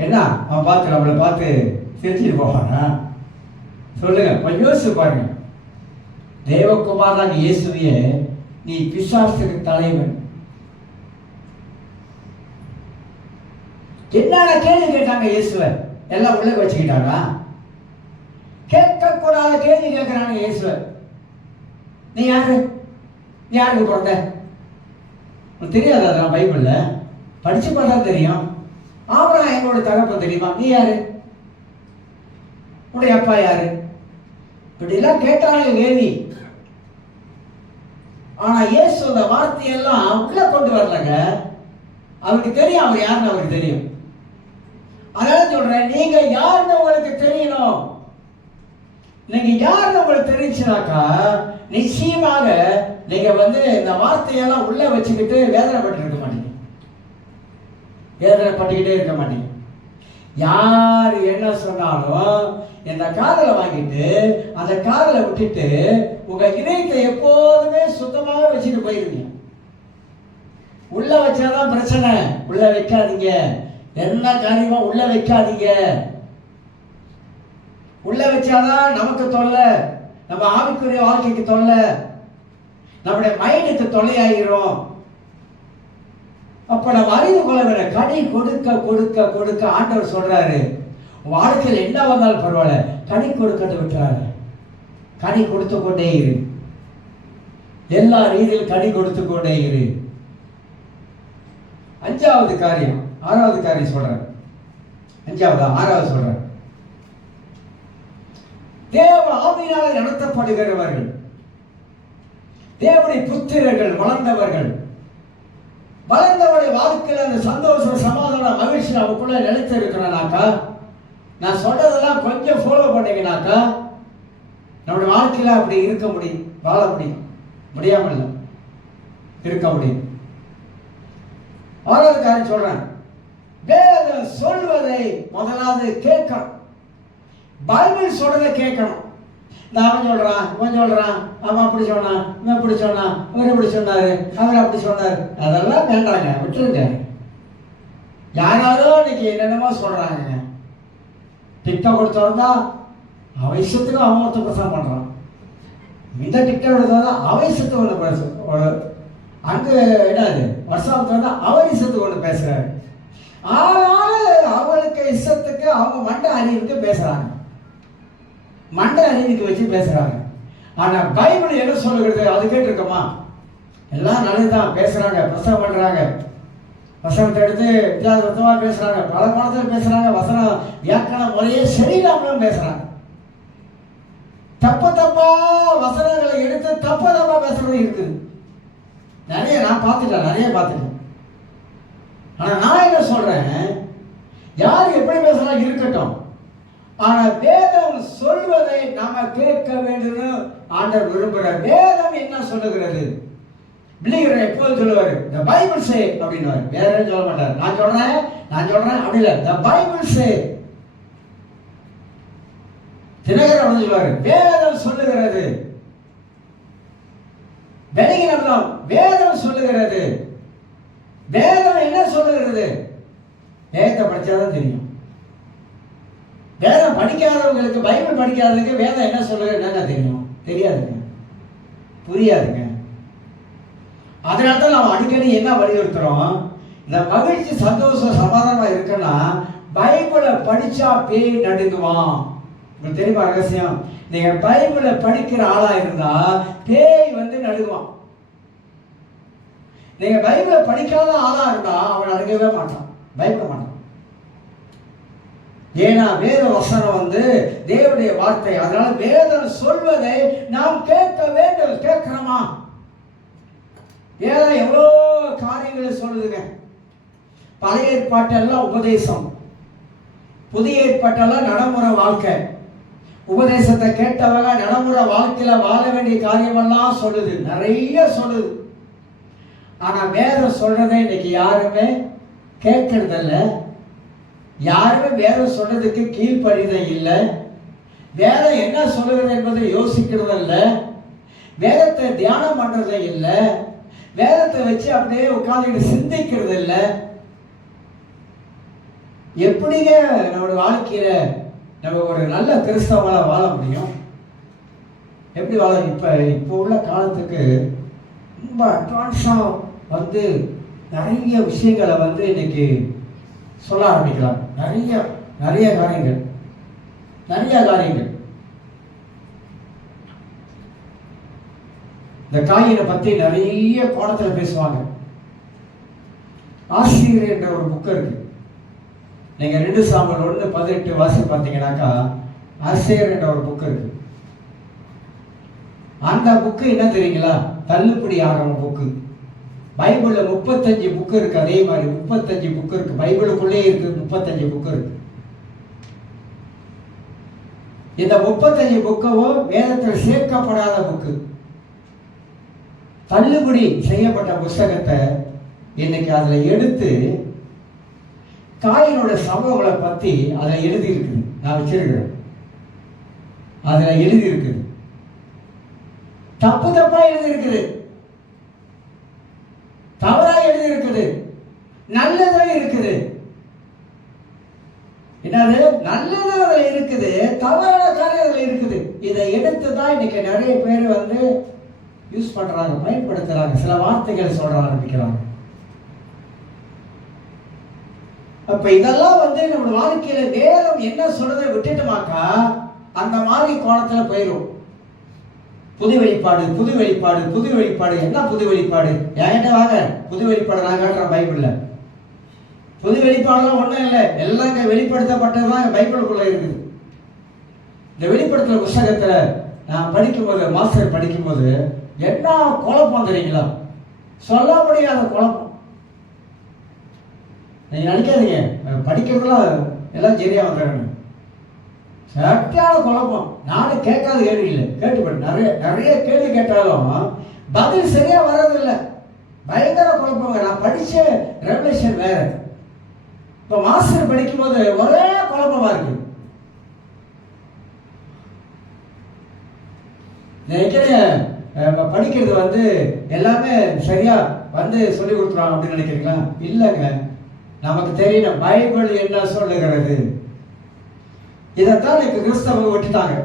என்ன? அவன் பார்த்து நம்மளை பார்த்து சிரிச்சிட்டு போவானா? சொல்லுங்க, கொஞ்சம் யோசிச்சு பாருங்க. தேவகுமாரன் இயேசுவையே நீ பிசாசுக்கு தலைவன். என்னென்ன கேள்வி கேட்டாங்க இயேசுவை? எல்லாம் உள்ள வச்சுக்கிட்டாங்க. கேட்கக்கூடாத கேள்வி கேட்கிறாங்க இயேசுவை. நீ யாரு? நீ யாருக்கு பிறந்த? தெரியாது. அதெல்லாம் பைபிள்ல படிச்சு பார்த்தா தெரியும். ஆபிரகாம் எங்களோட தகப்பன் தெரியுமா? நீ யாரு? உடைய அப்பா யாரு? இப்படி எல்லாம் கேட்டாங்க கேள்வி. ஆனா இயேசு அந்த வார்த்தையெல்லாம் உள்ள கொண்டு வரலங்க. அவருக்கு தெரியும் அவர் யாருன்னு அவருக்கு தெரியும். அதனால சொல்றேன், நீங்க யாருன்னு உங்களுக்கு தெரியணும். நீங்க யாருன்னு உங்களுக்கு தெரிஞ்சுனாக்கா நிச்சயமாக நீங்க இந்த வார்த்தையெல்லாம் உள்ள வச்சுக்கிட்டு வேதனைப்பட்டு இருக்க மாட்டீங்க. வேதனைப்பட்டுக்கிட்டே இருக்க மாட்டீங்க. யார் என்ன சொன்னாலும் இந்த காதலை வாங்கிட்டு அந்த காதலை விட்டுட்டு உங்க இதயத்தை எப்போதுமே சுத்தமாக வச்சுட்டு போயிருவீங்க. உள்ள வச்சாதான் பிரச்சனை. உள்ள வைக்காதீங்க. என்ன காரியமா உள்ள வைக்காதீங்க. உள்ள வச்சாதான் நமக்கு தொல்லை, நம்ம ஆவிக்குரிய வாழ்க்கைக்கு தொல்லை, நம்முடைய மைண்டுக்கு தொல்லையாகிறோம். அப்ப நம்ம அறிந்து கொள்ள வேற கனி கொடுக்க கொடுக்க கொடுக்க ஆண்டவர் சொல்றாரு, வாழ்க்கையில் என்ன வந்தாலும் பரவாயில்ல, கனி கொடுக்கறது விட்டுறாரு. கனி கொடுத்து கொண்டே இரு. எல்லா ரீதியில் கனி கொடுத்து கொண்டே இரு. அஞ்சாவது காரியம், ஆறாவது காரியம் சொல்றேன். ஆறாவது சொல்றேன். தேவ ஆவியினாலே நடத்தப்படுகிறவர்கள், தேவனுடைய புத்திரர்கள், வளர்ந்தவர்கள். வளர்ந்தவருடைய வாழ்க்கையில் அந்த சந்தோஷம், சமாதானம், மகிழ்ச்சி நமக்குள்ள நிலைத்து இருக்கணும்னாக்கா, நான் சொல்றதெல்லாம் கொஞ்சம் ஃபாலோ பண்ணீங்கன்னாக்கா நம்முடைய வாழ்க்கையில அப்படி இருக்க முடியும், வாழ முடியும். முடியாமல் இல்லை, இருக்க முடியும். ஆறாவது காரியம் சொல்றேன், வேதம் சொல்வதை முதலாவது கேட்கணும். பைபிள் சொல்றதை கேட்கணும். அவன் சொல்றான், இவன் சொல்றான், அவன் அப்படி சொன்னான், இவன் இப்படி சொன்னான், இவர் இப்படி சொன்னாரு, அவர் அப்படி சொன்னாரு, அதெல்லாம் வேண்டாங்க, விட்டுருங்க. யாராரோ இன்னைக்கு என்னென்னமோ சொல்றாங்க. டிக்டாக் கொடுத்தவன் தான் அவசியத்துக்கு அவன் ஒருத்த பிரசங்கம் பண்றான். இந்த டிக்டாக் கொடுத்தவன் தான் அவசியத்துக்கு ஒன்று அங்கு என்னது வருஷத்துக்கு வந்து அவர் இஷ்டத்துக்கு ஒன்று பேசுறாரு. ஆனாலும் அவளுக்கு இஷ்டத்துக்கு அவங்க மண்ட அறிவுக்கு பேசுறாங்க, மண்ட அறிவுக்கு வச்சு பேசுறாங்க. ஆனா பைபிள் என்ன சொல்லுகிறது அது கேட்டிருக்கோமா? எல்லாம் நல்லதுதான் பேசுறாங்க, பிரசங்கம் பண்றாங்க, வசனத்தை எடுத்து வித்தியாசமா பேசுறாங்க, பல கோணத்தில் பேசுறாங்க, வசனம் வியாக்கண முறையே சரியில்லாமலும் பேசுறாங்க. தப்பா வசனங்களை எடுத்து தப்பா பேசுறது இருக்குது. நிறைய நான் பார்த்துட்டேன், நிறைய பார்த்துட்டேன். ஆனா நான் என்ன சொல்றேன், யார் எப்படி பேசுறா இருக்கட்டும், ஆனா வேதம் சொல்வதை நாம கேட்க வேண்டும் ஆண்டவர் விரும்புகிறார். வேதம் என்ன சொல்லுகிறது? பிலீவர் எப்போது சொல்லுவாரு, the Bible say அப்படின்னு, வேற எதுவும் சொல்ல மாட்டார். நான் சொல்றேன் அப்படி இல்லை, the Bible say. தினகரன் வந்து சொல்லுவாரு, வேதம் சொல்லுகிறது. வெளியினம் வேதம் சொல்லுகிறது. வேதம் என்ன சொல்லுகிறது? வேதத்தை படிச்சாதான் தெரியும். வேதம் படிக்காதவங்களுக்கு, பைபிள் படிக்காதவங்களுக்கு வேதம் என்ன சொல்லுகிறது என்னங்க தெரியும்? தெரியாதுங்க, புரியாதுங்க. அதனால தான் நாம் அடிக்கடி என்ன வலியுறுத்துறோம், இந்த மகிழ்ச்சி, சந்தோஷம், சமாதானமா இருக்குன்னா பைபிளை படிச்சா பேய் நடுங்குவான். உங்களுக்கு தெரியுமா ரகசியம்? நீங்க பைபிளை படிக்கிற ஆளா இருந்தா பேய் வந்து நடுங்குவான். நீங்க பைபிளை படிக்காத ஆளா இருந்தா அவன் நடுங்கவே மாட்டான், பயப்பட மாட்டான். ஏன்னா வேத வசனம் வந்து தேவனுடைய வார்த்தை. அதனால வேதம் சொல்வதை நாம் கேட்க வேண்டும். கேட்கிறோமா? வேதம் எவ்வளோ காரியங்களை சொல்லுதுங்க. பழைய ஏற்பாட்டெல்லாம் உபதேசம், புதிய ஏற்பாட்டெல்லாம் நடைமுறை வாழ்க்கை. உபதேசத்தை கேட்டவங்க நடைமுறை வாழ்க்கையில வாழ வேண்டிய காரியமெல்லாம் சொல்லுது, நிறைய சொல்லுது. ஆனா வேதம் சொல்றதை இன்னைக்கு யாருமே கேட்கறதில்ல, யாருமே வேதம் சொல்றதுக்கு கீழ்ப்படிதல் இல்லை. வேதம் என்ன சொல்லுகிறது என்பதை யோசிக்கிறது இல்லை, வேதத்தை தியானம் பண்றதே இல்லை, வேதத்தை வச்சு அப்படியே உட்கார்ந்து சிந்திக்கிறது இல்லை. எப்படிங்க நம்மளுடைய வாழ்க்கையில நம்ம ஒரு நல்ல கிறிஸ்தவங்களா வாழ முடியும்? எப்படி வாழ? இப்போ உள்ள காலத்துக்கு ரொம்ப அட்வான்ஸா வந்து நிறைய விஷயங்களை வந்து இன்னைக்கு சொல்ல ஆரம்பிக்கலாம். நிறைய காரியங்கள். இந்த காயினை பத்தி நிறைய கோணத்துல பேசுவாங்க. ஆசிரியர் என்ற ஒரு புக் இருக்கு. நீங்க 2 சாமுவேல் 1:18 வாசி பார்த்தீங்கன்னாக்கா ஆசிரியர் என்ற ஒரு புக் இருக்கு. அந்த புக்கு என்ன தெரியுங்களா? தள்ளுபடி ஆகிற புக்கு. பைபிள்ல 35 புக்கு இருக்கு. அதே மாதிரி 35 புக்கு இருக்கு. பைபிளுக்குள்ளே இருக்கு 35 புக்கு இருக்கு. இந்த 35 புக்கவும் வேதத்தில் சேர்க்கப்படாத புக்கு, தள்ளுபடி செய்யப்பட்ட புஸ்தகத்தை இன்னைக்கு அதுல எடுத்து காயினோட சம்பவங்களை பத்தி அதுல எழுதி இருக்குது. நான் வச்சிருக்கிறேன். அதுல எழுதி இருக்குது, தப்பா எழுதி இருக்குது, தவறா எழுதி இருக்குது, நல்லதா இருக்குது. என்னது? நல்லதா இருக்குது, தவறான காரியங்கள் இருக்குது. இதை எடுத்துதான் இன்னைக்கு நிறைய பேர் வந்து யூஸ் பண்றாங்க, பயன்படுத்துறாங்க, சில வார்த்தைகளை சொல்ற ஆரம்பிக்கிறாங்க. அப்ப இதெல்லாம் வந்து நம்ம வாழ்க்கையில வேதம் என்ன சொல்றதை விட்டுட்டுமாக்கா அந்த மாதிரி கோணத்துல போயிடும். புது வெளிப்பாடு என்ன புது வெளிப்பாடு? என்கிட்ட வாங்க, புது வெளிப்பாடு நான் காட்டுறேன். பைபிள்ல புது வெளிப்பாடுலாம் ஒண்ணும் இல்லை, எல்லாம் வெளிப்படுத்தப்பட்டதுதான் பைபிளுக்குள்ள இருக்குது. இந்த வெளிப்படுத்தல் புஸ்தகத்துல நான் படிக்கும்போது, மாஸ்டர் படிக்கும்போது என்ன குழப்பம் தெரியுங்களா? சொல்ல முடியாத குழப்பம். நீங்க நினைக்காதீங்க படிக்கிறதுலாம் எல்லாம் சரியா வந்துடணும். சட்டியான குழப்பம். நானும் கேட்காத கேள்வி இல்லை, கேட்டுப்பேன். நிறைய கேள்வி கேட்டாலும் பதில் சரியா வர்றதில்லை. பயங்கர குழப்பங்க. நான் படிச்ச ரெவலேஷன் வேற. இப்ப மாஸ்டர் படிக்கும்போது ஒரே குழப்பமா இருக்கு. நினைக்கிறேன் படிக்கிறது எல்லாமே சரியா சொல்லி கொடுத்துருவாங்க அப்படின்னு நினைக்கிறீங்களா? இல்லைங்க. நமக்கு தெரியணும் பைபிள் என்ன சொல்லுகிறது. இதைத்தான் எனக்கு கிறிஸ்தவங்க விட்டுட்டாங்க.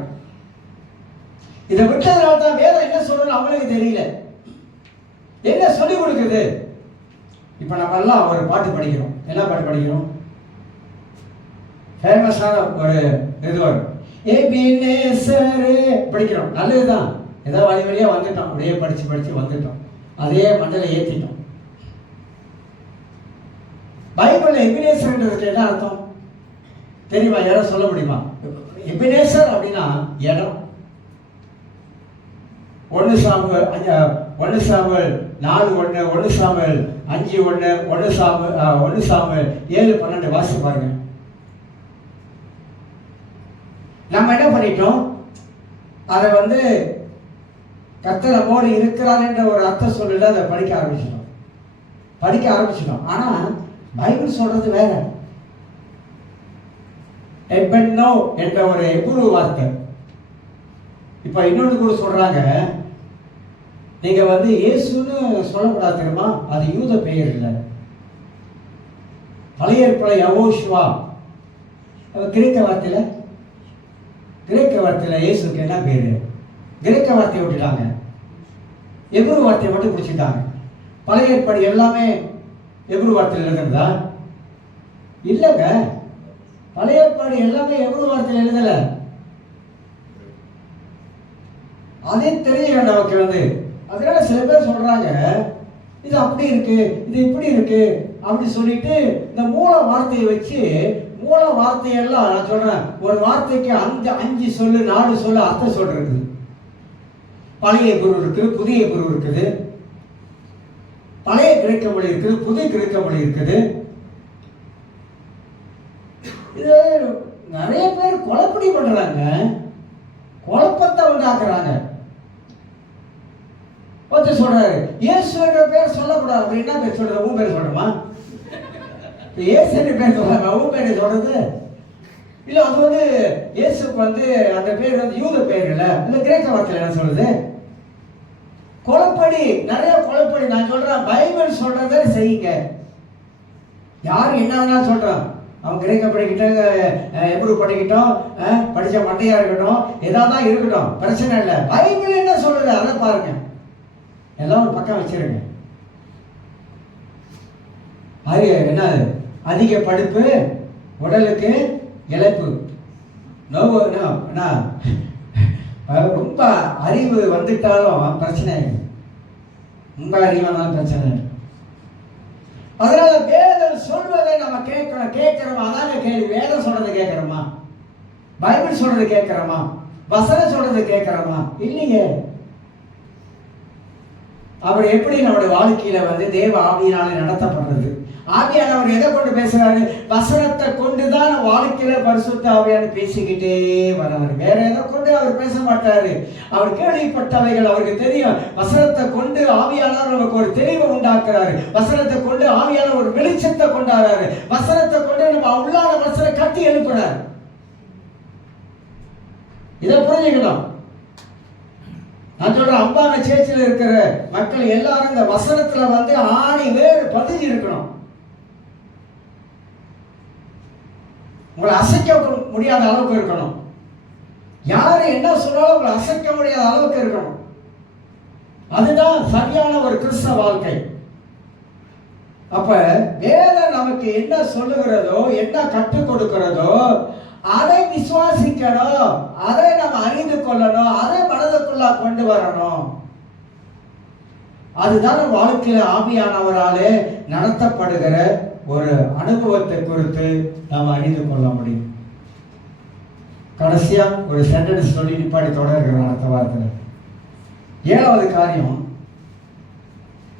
இதை விட்டதுனால தான் வேதம் என்ன சொல்லணும் அவங்களுக்கு தெரியல, என்ன சொல்லி கொடுக்குது. இப்ப நம்ம எல்லாம் ஒரு பாட்டு படிக்கிறோம். என்ன பாட்டு படிக்கிறோம்? ஃபேமஸான ஒரு இது வரும், எபினேசரே படிக்கிறோம். நல்லதுதான். ஏதோ வழி வழியா வந்துட்டோம், அப்படியே படிச்சு வந்துட்டோம், அதே மண்டல ஏற்றிட்டோம். பைபிள் எபினேசர்ன்றதுக்கு என்ன அர்த்தம் தெரியுமா? யாரும் சொல்ல முடியுமா? எபினேசர் அப்படின்னா இடம். 1 சாமுவேல் 4:1, 1 சாமுவேல் 5:1, 1 சாமுவேல் 7:12 வாசிச்சு பாருங்க. நம்ம என்ன பண்ணிட்டோம்? அதை கர்த்தர் நம்மோடு இருக்கிறார் என்ற ஒரு அர்த்தம் சொல்லல அதை படிக்க ஆரம்பிச்சிட்டோம். ஆனா பைபிள் சொல்றது வேற. எபென்னோ என்ற ஒரு எபிரு வார்த்தை. இப்ப இன்னொன்று கூட சொல்றாங்க, நீங்க இயேசுன்னு சொல்லக்கூடாது தெரியுமா? அது யூத பெயர் இல்லை. பழைய ஏற்பாடு யெகோஷுவா. கிரேக்க வார்த்தையில இயேசுக்கு என்ன பேரு? கிரேக்க வார்த்தையை விட்டுட்டாங்க, எபிரு வார்த்தையை மட்டும் பிடிச்சிட்டாங்க. பழைய ஏற்பாடு எல்லாமே எபிரு வார்த்தையில் எழுதுறதா? இல்லைங்க. பழைய ஏற்பாடு எல்லாமே எபிரு வார்த்தையில் எழுதல. அதே தெரியல நமக்கு. அதனால சில பேர் சொல்றாங்க இது அப்படி இருக்கு, இது இப்படி இருக்கு அப்படி சொல்லிட்டு இந்த மூல வார்த்தையை வச்சு, மூல வார்த்தையெல்லாம் நான் சொல்றேன், ஒரு வார்த்தைக்கு 5 சொல்லு 4 சொல்லு அர்த்தம் சொல்றது. பழைய குரு இருக்குது, புதிய குரு இருக்குது, பழைய கிரேக்க மொழி இருக்குது, புதிய கிரேக்க மொழி இருக்குது. இது நிறைய பேர் குழப்படி பண்றாங்க, குழப்பத்தை உண்டாக்குறாங்க. ஒருத்தர் சொல்றாரு இயேசு என்ற பேர் சொல்லக்கூடாது. அப்படி என்ன பேர் சொல்றது? உன் பேர் சொல்லணுமா? இயேசு என்ற பேர் சொல்றாங்க, உன் பேர் சொல்றது இல்ல. அது இயேசுக்கு அந்த பேர் யூத பேர் இல்ல, இல்ல கிரேக்க வார்த்தையில என்ன சொல்றது? குழப்படி, நிறைய குழப்படி. நான் சொல்றேன் பைபிள் சொல்றதை செய்யுங்க. யாரு என்ன வேணா சொல்றான், அவன் கிரேக்க படிக்கிட்டோம், எப்ரூ படிக்கிட்டோம், படிச்ச மண்டையா இருக்கட்டும், ஏதாவது இருக்கட்டும், பிரச்சனை இல்லை. பைபிள் என்ன சொல்றது அதை பாருங்க. எல்லாம் ஒரு பக்கம் வச்சிருங்க. அது என்ன? அதிக படிப்பு உடலுக்கு இழப்பு. ரொம்ப அறிவு வந்துட்டாலும் பிரச்சனை, ரொம்ப அறிவானாலும் பிரச்சனை. அதனால வேதம் சொல்வதை நம்ம கேட்கிறோமா? அதாங்க கேள்வி. வேதம் சொல்றது கேட்கிறோமா? பைபிள் சொல்றது கேட்கிறோமா? வசனம் சொல்றது கேட்கிறோமா? இல்லையே. அவர் எப்படி நம்முடைய வாழ்க்கையில தேவ ஆவியினாலே நடத்தப்படுறது? ஆவியானவர் எதை கொண்டு பேசுறாரு? வசனத்தை கொண்டுதான் வாழ்க்கையில பரிசுத்த ஆவியான பேசிக்கிட்டே வரவர். வேற எதை கொண்டு அவர் பேச மாட்டாரு. அவர் கேள்விப்பட்டவைகள் அவருக்கு தெரியும். வசனத்தை கொண்டு ஆவியானவர் நமக்கு ஒரு தெளிவை உண்டாக்குறாரு. வசனத்தை கொண்டு ஆவியானவர் ஒரு வெளிச்சத்தை கொண்டாடுறாரு. வசனத்தை கொண்டு நம்ம உள்ளான மனசை கட்டி எழுப்புறாரு. இதை புரிஞ்சுக்கணும். நான் சொல்றேன், அம்பான சேர்ச்சியில் இருக்கிற மக்கள் எல்லாரும் இந்த வசனத்துல ஆணி வேறு பதிஞ்சு இருக்கணும். உங்களை அசைக்க முடியாத அளவுக்கு இருக்கணும். யாரு என்ன சொன்னாலும் உங்களை அசைக்க முடியாத அளவுக்கு இருக்கணும். அதுதான் சரியான ஒரு கிறிஸ்தவ வாழ்க்கை. அப்ப வேதம் நமக்கு என்ன சொல்லுகிறதோ, என்ன கற்றுக் கொடுக்கிறதோ அதை விசுவாசிக்கணும், அதை நம்ம அறிந்து கொள்ளணும், அதை மனதுக்குள்ள கொண்டு வரணும். அதுதான் வாழ்க்கையில ஆவியானவராலே நடத்தப்படுகிற ஒரு அனுபவத்தை குறித்து நாம் அறிந்து கொள்ள முடியும். கடைசியா ஒரு சென்டென்ஸ் சொல்லி நிப்பாடி தொடர்கிறோம் அடுத்த வாரத்தில். 7வது காரியம்,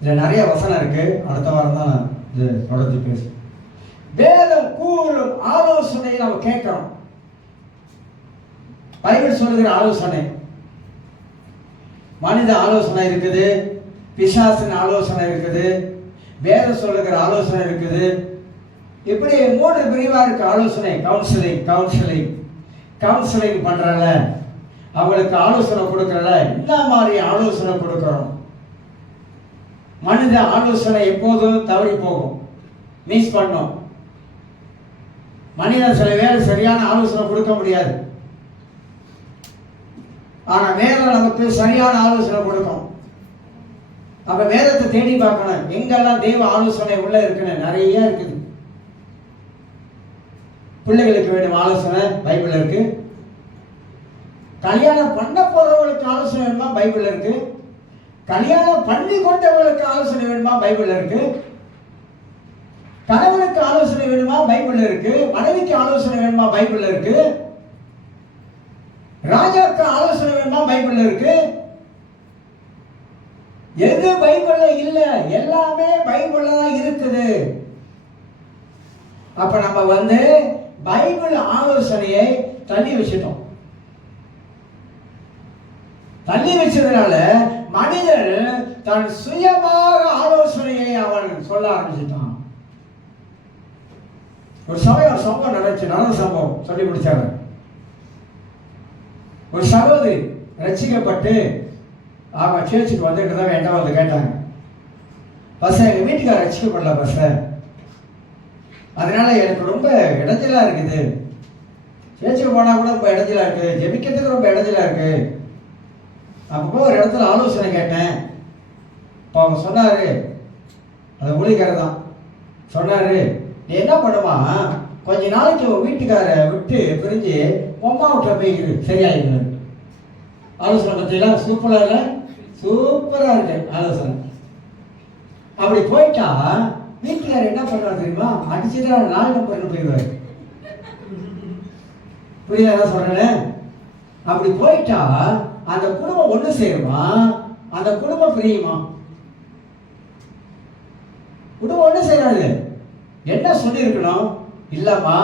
இதில் நிறைய வசனம் இருக்கு, அடுத்த வாரம் தான் இது தொடர்ந்து பேசும். வேதம் கூறும் ஆலோசனையை நம்ம கேட்கிறோம். பைபிள் சொல்லுகிற ஆலோசனை, மனித ஆலோசனை இருக்குது, பிசாசின் ஆலோசனை இருக்குது, வேதம் சொல்லுகிற ஆலோசனை இருக்குது. இப்படி 3 பிரிவா இருக்கு ஆலோசனை. கவுன்சிலிங் பண்றல, அவங்களுக்கு ஆலோசனை கொடுக்கறல, இந்த மாதிரி ஆலோசனை கொடுக்கிறோம். மனித ஆலோசனை எப்போதும் தவறி போகும், மிஸ் பண்ணும். மனிதன் சில வேலை சரியான ஆலோசனை கொடுக்க முடியாது, ஆனா வேதம் நமக்கு சரியான ஆலோசனை கொடுக்கும். அப்ப வேதத்தை தேடி பார்க்கணும், எங்கெல்லாம் தெய்வ ஆலோசனை உள்ள இருக்குன்னு. நிறைய இருக்குது. பிள்ளைகளுக்கு வேணும் ஆலோசனை, பைபிள் இருக்கு. கல்யாணம் பண்ண போறவங்களுக்கு ஆலோசனை வேணுமா, பைபிள் இருக்கு. கல்யாணம் பண்ணி கொண்டவர்களுக்கு ஆலோசனை வேணுமா, பைபிள் இருக்கு. கணவனுக்கு ஆலோசனை வேணுமா, பைபிள் இருக்கு. மனைவிக்கு ஆலோசனை வேணுமா, பைபிள் இருக்கு. ராஜாக்கு ஆலோசனை வேணுமா, பைபிள் இருக்கு. எது பைபிள்ல இல்ல, எல்லாமே பைபிள்ல தான் இருக்குது. அப்ப நம்ம பைபிள் ஆலோசனையை தள்ளி வச்சிட்டோம். தள்ளி வச்சதுனால மனிதன் தன் சுயமாக ஆலோசனையை அவன் சொல்ல ஆரம்பிச்சிட்டான். ஒரு சம்பவம் நடந்துச்சு, நல்ல சம்பவம் சொல்லி முடிச்சாங்க. ஒரு சகோதரி ரட்சிக்கப்பட்டு அவங்க சேர்ச்சுக்கு வந்துட்டு தான் என்ன கேட்டாங்க, பஸ் எங்கள் வீட்டுக்கார ரட்சிக்கப்படல பஸ், அதனால எனக்கு ரொம்ப இடைஞ்சலா இருக்குது, சேர்ச்சுக்கு போனால் கூட ரொம்ப இடைஞ்சலா இருக்கு, ஜெபிக்கிறதுக்கு ரொம்ப இடைஞ்சலா இருக்கு. அப்போ ஒரு இடத்துல ஆலோசனை கேட்டேன். இப்போ அவங்க சொன்னாரு, அது ஊழியக்காரர் தான் சொன்னாரு, நீ என்ன பண்ணுமா, கொஞ்ச நாளைக்கு உன் வீட்டுக்கார விட்டு பிரிஞ்சு அம்மா விட்ட போயிரு, சரியாயிரு. ஆலோசனை பத்தியெல்லாம் சூப்பரா இல்லை, சூப்பரா இருக்கு ஆலோசனை. அப்படி போயிட்டா வீட்டுக்காரர் என்ன பண்ணுவார் தெரியுமா, அடிச்சுட்டு 4 நம்பர்னு போயிடுவாரு. புரியுதா என்ன சொல்றேன்? அப்படி போயிட்டா அந்த குடும்பம் ஒண்ணு சேருமா, அந்த குடும்பம் பிரியுமா? குடும்பம் ஒண்ணு சேராது. என்ன சொல்லி இருக்கணும், இல்லம்மா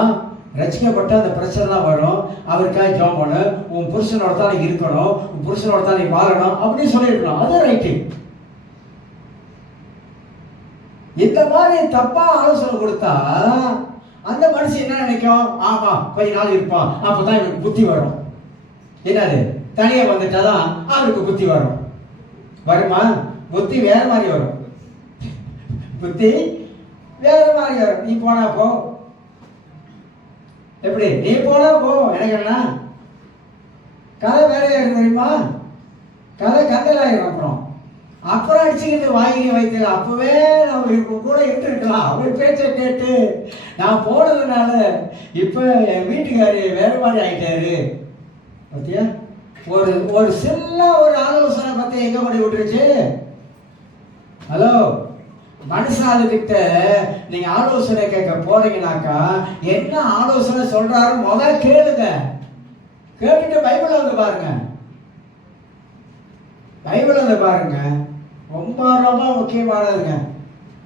ரசிக்கப்பட்ட அந்த பிரச்சனை தான் வரும், அவருக்காக ஜெபம் பண்ணு, உன் புருஷனோட தான் நீ இருக்கணும், உன் புருஷனோட தான் நீ வாழணும் அப்படின்னு சொல்லியிருக்கணும். அது ரைட்டு. இந்த மாதிரி தப்பா ஆலோசனை கொடுத்தா அந்த மனுஷன் என்ன நினைக்கும், ஆமா கொஞ்ச நாள் இருப்பான், அப்பதான் இவனுக்கு புத்தி வரும். என்னது, தனியா வந்துட்டாதான் அவருக்கு புத்தி வரும். வருமா? புத்தி வேற மாதிரி வரும், புத்தி வேற மாதிரி வரும். நீ போனா போ, எப்படி நீ போனா போ, எனக்கு என்ன கதை வேற தெரியுமா, கதை கந்தலாயிரும். அப்புறம் அடிச்சுக்கிட்டு வாங்கி வைத்தல, அப்பவே நம்ம கூட இருந்திருக்கலாம். அவர் பேச்சை கேட்டு நான் போனதுனால இப்ப என் வீட்டுக்காரு வேற மாதிரி ஆயிட்டாரு. பத்தியா, ஒரு சின்ன ஒரு ஆலோசனை பத்தி எங்க கொண்டு விட்டுருச்சு. ஹலோ, மனுஷாளுகிட்ட நீங்க ஆலோசனை கேட்க போறீங்கன்னாக்கா என்ன ஆலோசனை சொல்றாரு முதல்ல கேளுங்க. கேட்டுட்டு பைபிள் பாருங்க, பைபிள் பாருங்க. ரொம்ப ரொம்ப முக்கியமானதுங்க.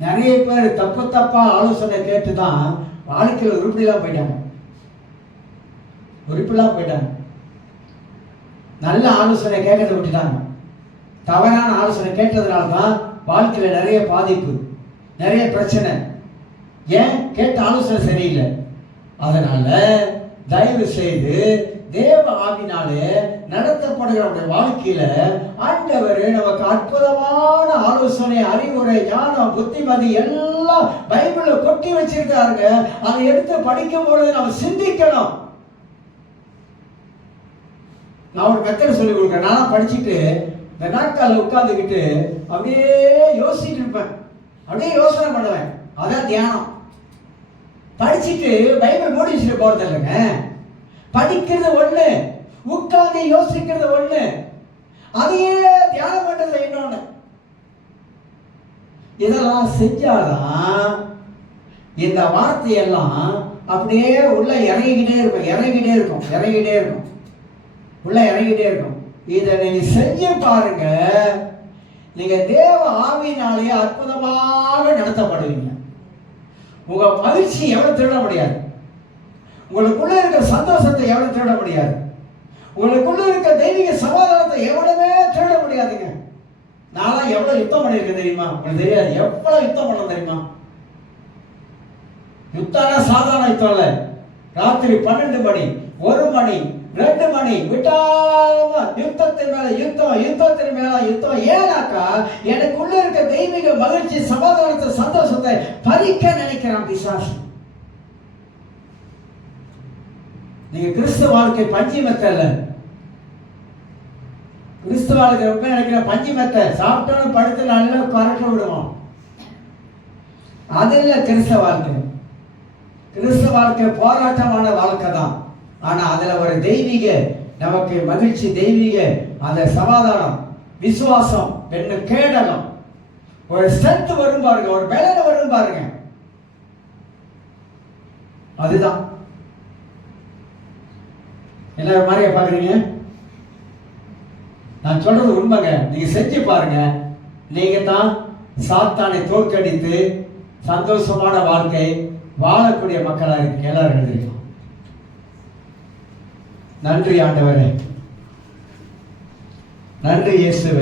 நிறைய பேர் தப்பா ஆலோசனை கேட்டுதான் வாழ்க்கையில் உருப்படிலாம் போயிட்டாங்க. நல்ல ஆலோசனை கேட்கறத விட்டுட்டாங்க. தவறான ஆலோசனை கேட்டதுனால தான் வாழ்க்கையில நிறைய பாதிப்பு, நிறைய பிரச்சனை. ஏன்? கேட்ட ஆலோசனை சரியில்லை. அதனால தயவு செய்து தேவ ஆவினாலே நடத்தப்படுகிற வாழ்க்கையில ஆண்டவர் நமக்கு அற்புதமான ஆலோசனை, அறிவுரை, ஞானம், புத்திமதி எல்லாம் பைபிள்ல கொட்டி வச்சிருக்காருங்க. அதை எடுத்து படிக்கும் பொழுது நம்ம சிந்திக்கணும். நான் ஒரு மெத்தட் சொல்லி கொடுக்குறேன். நான் படிச்சுட்டு இந்த நாட்கால உட்கார்ந்துக்கிட்டு அப்படியே யோசிச்சுட்டு இருப்பேன், அப்படியே யோசனை பண்ணுவேன். அதான் தியானம். படிச்சுட்டு பைபிள் மூடி வச்சுட்டு போறது இல்லைங்க. படிக்கிறது ஒண்ணு, உட்கார்ந்து யோசிக்கிறது ஒண்ணு, அதையே தியானம் பண்றது இன்னொன்னு. இதெல்லாம் செஞ்சாதான் இந்த வார்த்தையெல்லாம் அப்படியே உள்ள இறங்கிக்கிட்டே இருக்கும், உள்ள இறங்கிட்டே இருக்கும். இதை நீங்க செஞ்சு பாருங்க, நீங்க தேவ ஆவியினாலேயே அற்புதமாக நடத்தப்படுவீங்க. உங்க மகிழ்ச்சி எவ்வளவு திருட முடியாது, உங்களுக்குள்ள இருக்கிற சந்தோஷத்தை எவ்வளவு திருட முடியாது, உங்களுக்குள்ள இருக்க தெய்வீக சமாதானத்தை எவ்வளவே திருட முடியாதுங்க. நான் எவ்வளவு யுத்தம் பண்ணியிருக்கேன் தெரியுமா? உங்களுக்கு தெரியாது எவ்வளவு யுத்தம் பண்ண தெரியுமா? யுத்தம்னா சாதாரண யுத்தம் இல்ல. ராத்திரி 12 மணி, 1 மணி, 2 மணி விட்டாம யுத்தத்தின் மேல யுத்தம். ஏனாக்கா எனக்குள்ள இருக்க தெய்வீக மகிழ்ச்சி, சமாதானத்தை, சந்தோஷத்தை பறிக்க நினைக்கிறான் பிசாசு. நீங்க கிறிஸ்துவ வாழ்க்கை பஞ்சு மெத்த இல்ல. கிறிஸ்துவ வாழ்க்கை ரொம்ப நினைக்கிற பஞ்சு மெத்த, சாப்பிட்டோன்னு படுத்து நல்லா கரக்க விடுவோம். அது இல்ல கிறிஸ்துவ வாழ்க்கை. கிறிஸ்துவ வாழ்க்கை போராட்டமான வாழ்க்கை தான். ஆனா அதுல ஒரு தெய்வீக நமக்கு மகிழ்ச்சி, தெய்வீக அந்த சமாதானம், விசுவாசம், என்ன கேடகம், ஒரு ஸ்ட்ரென்த் வரும் பாருங்க, ஒரு பலன் வரும் பாருங்க. அதுதான் என்ன மாதிரியா பாக்குறீங்க? நான் சொல்றது உண்மைங்க. நீங்க செஞ்சு பாருங்க. நீங்க தான் சாத்தானை தோற்கடித்து சந்தோஷமான வாழ்க்கை வாழக்கூடிய மக்களாக இருக்கு. எல்லாரும் எழுதிருக்கோம். நன்றி ஆண்டவரே, நன்றி இயேசுவே.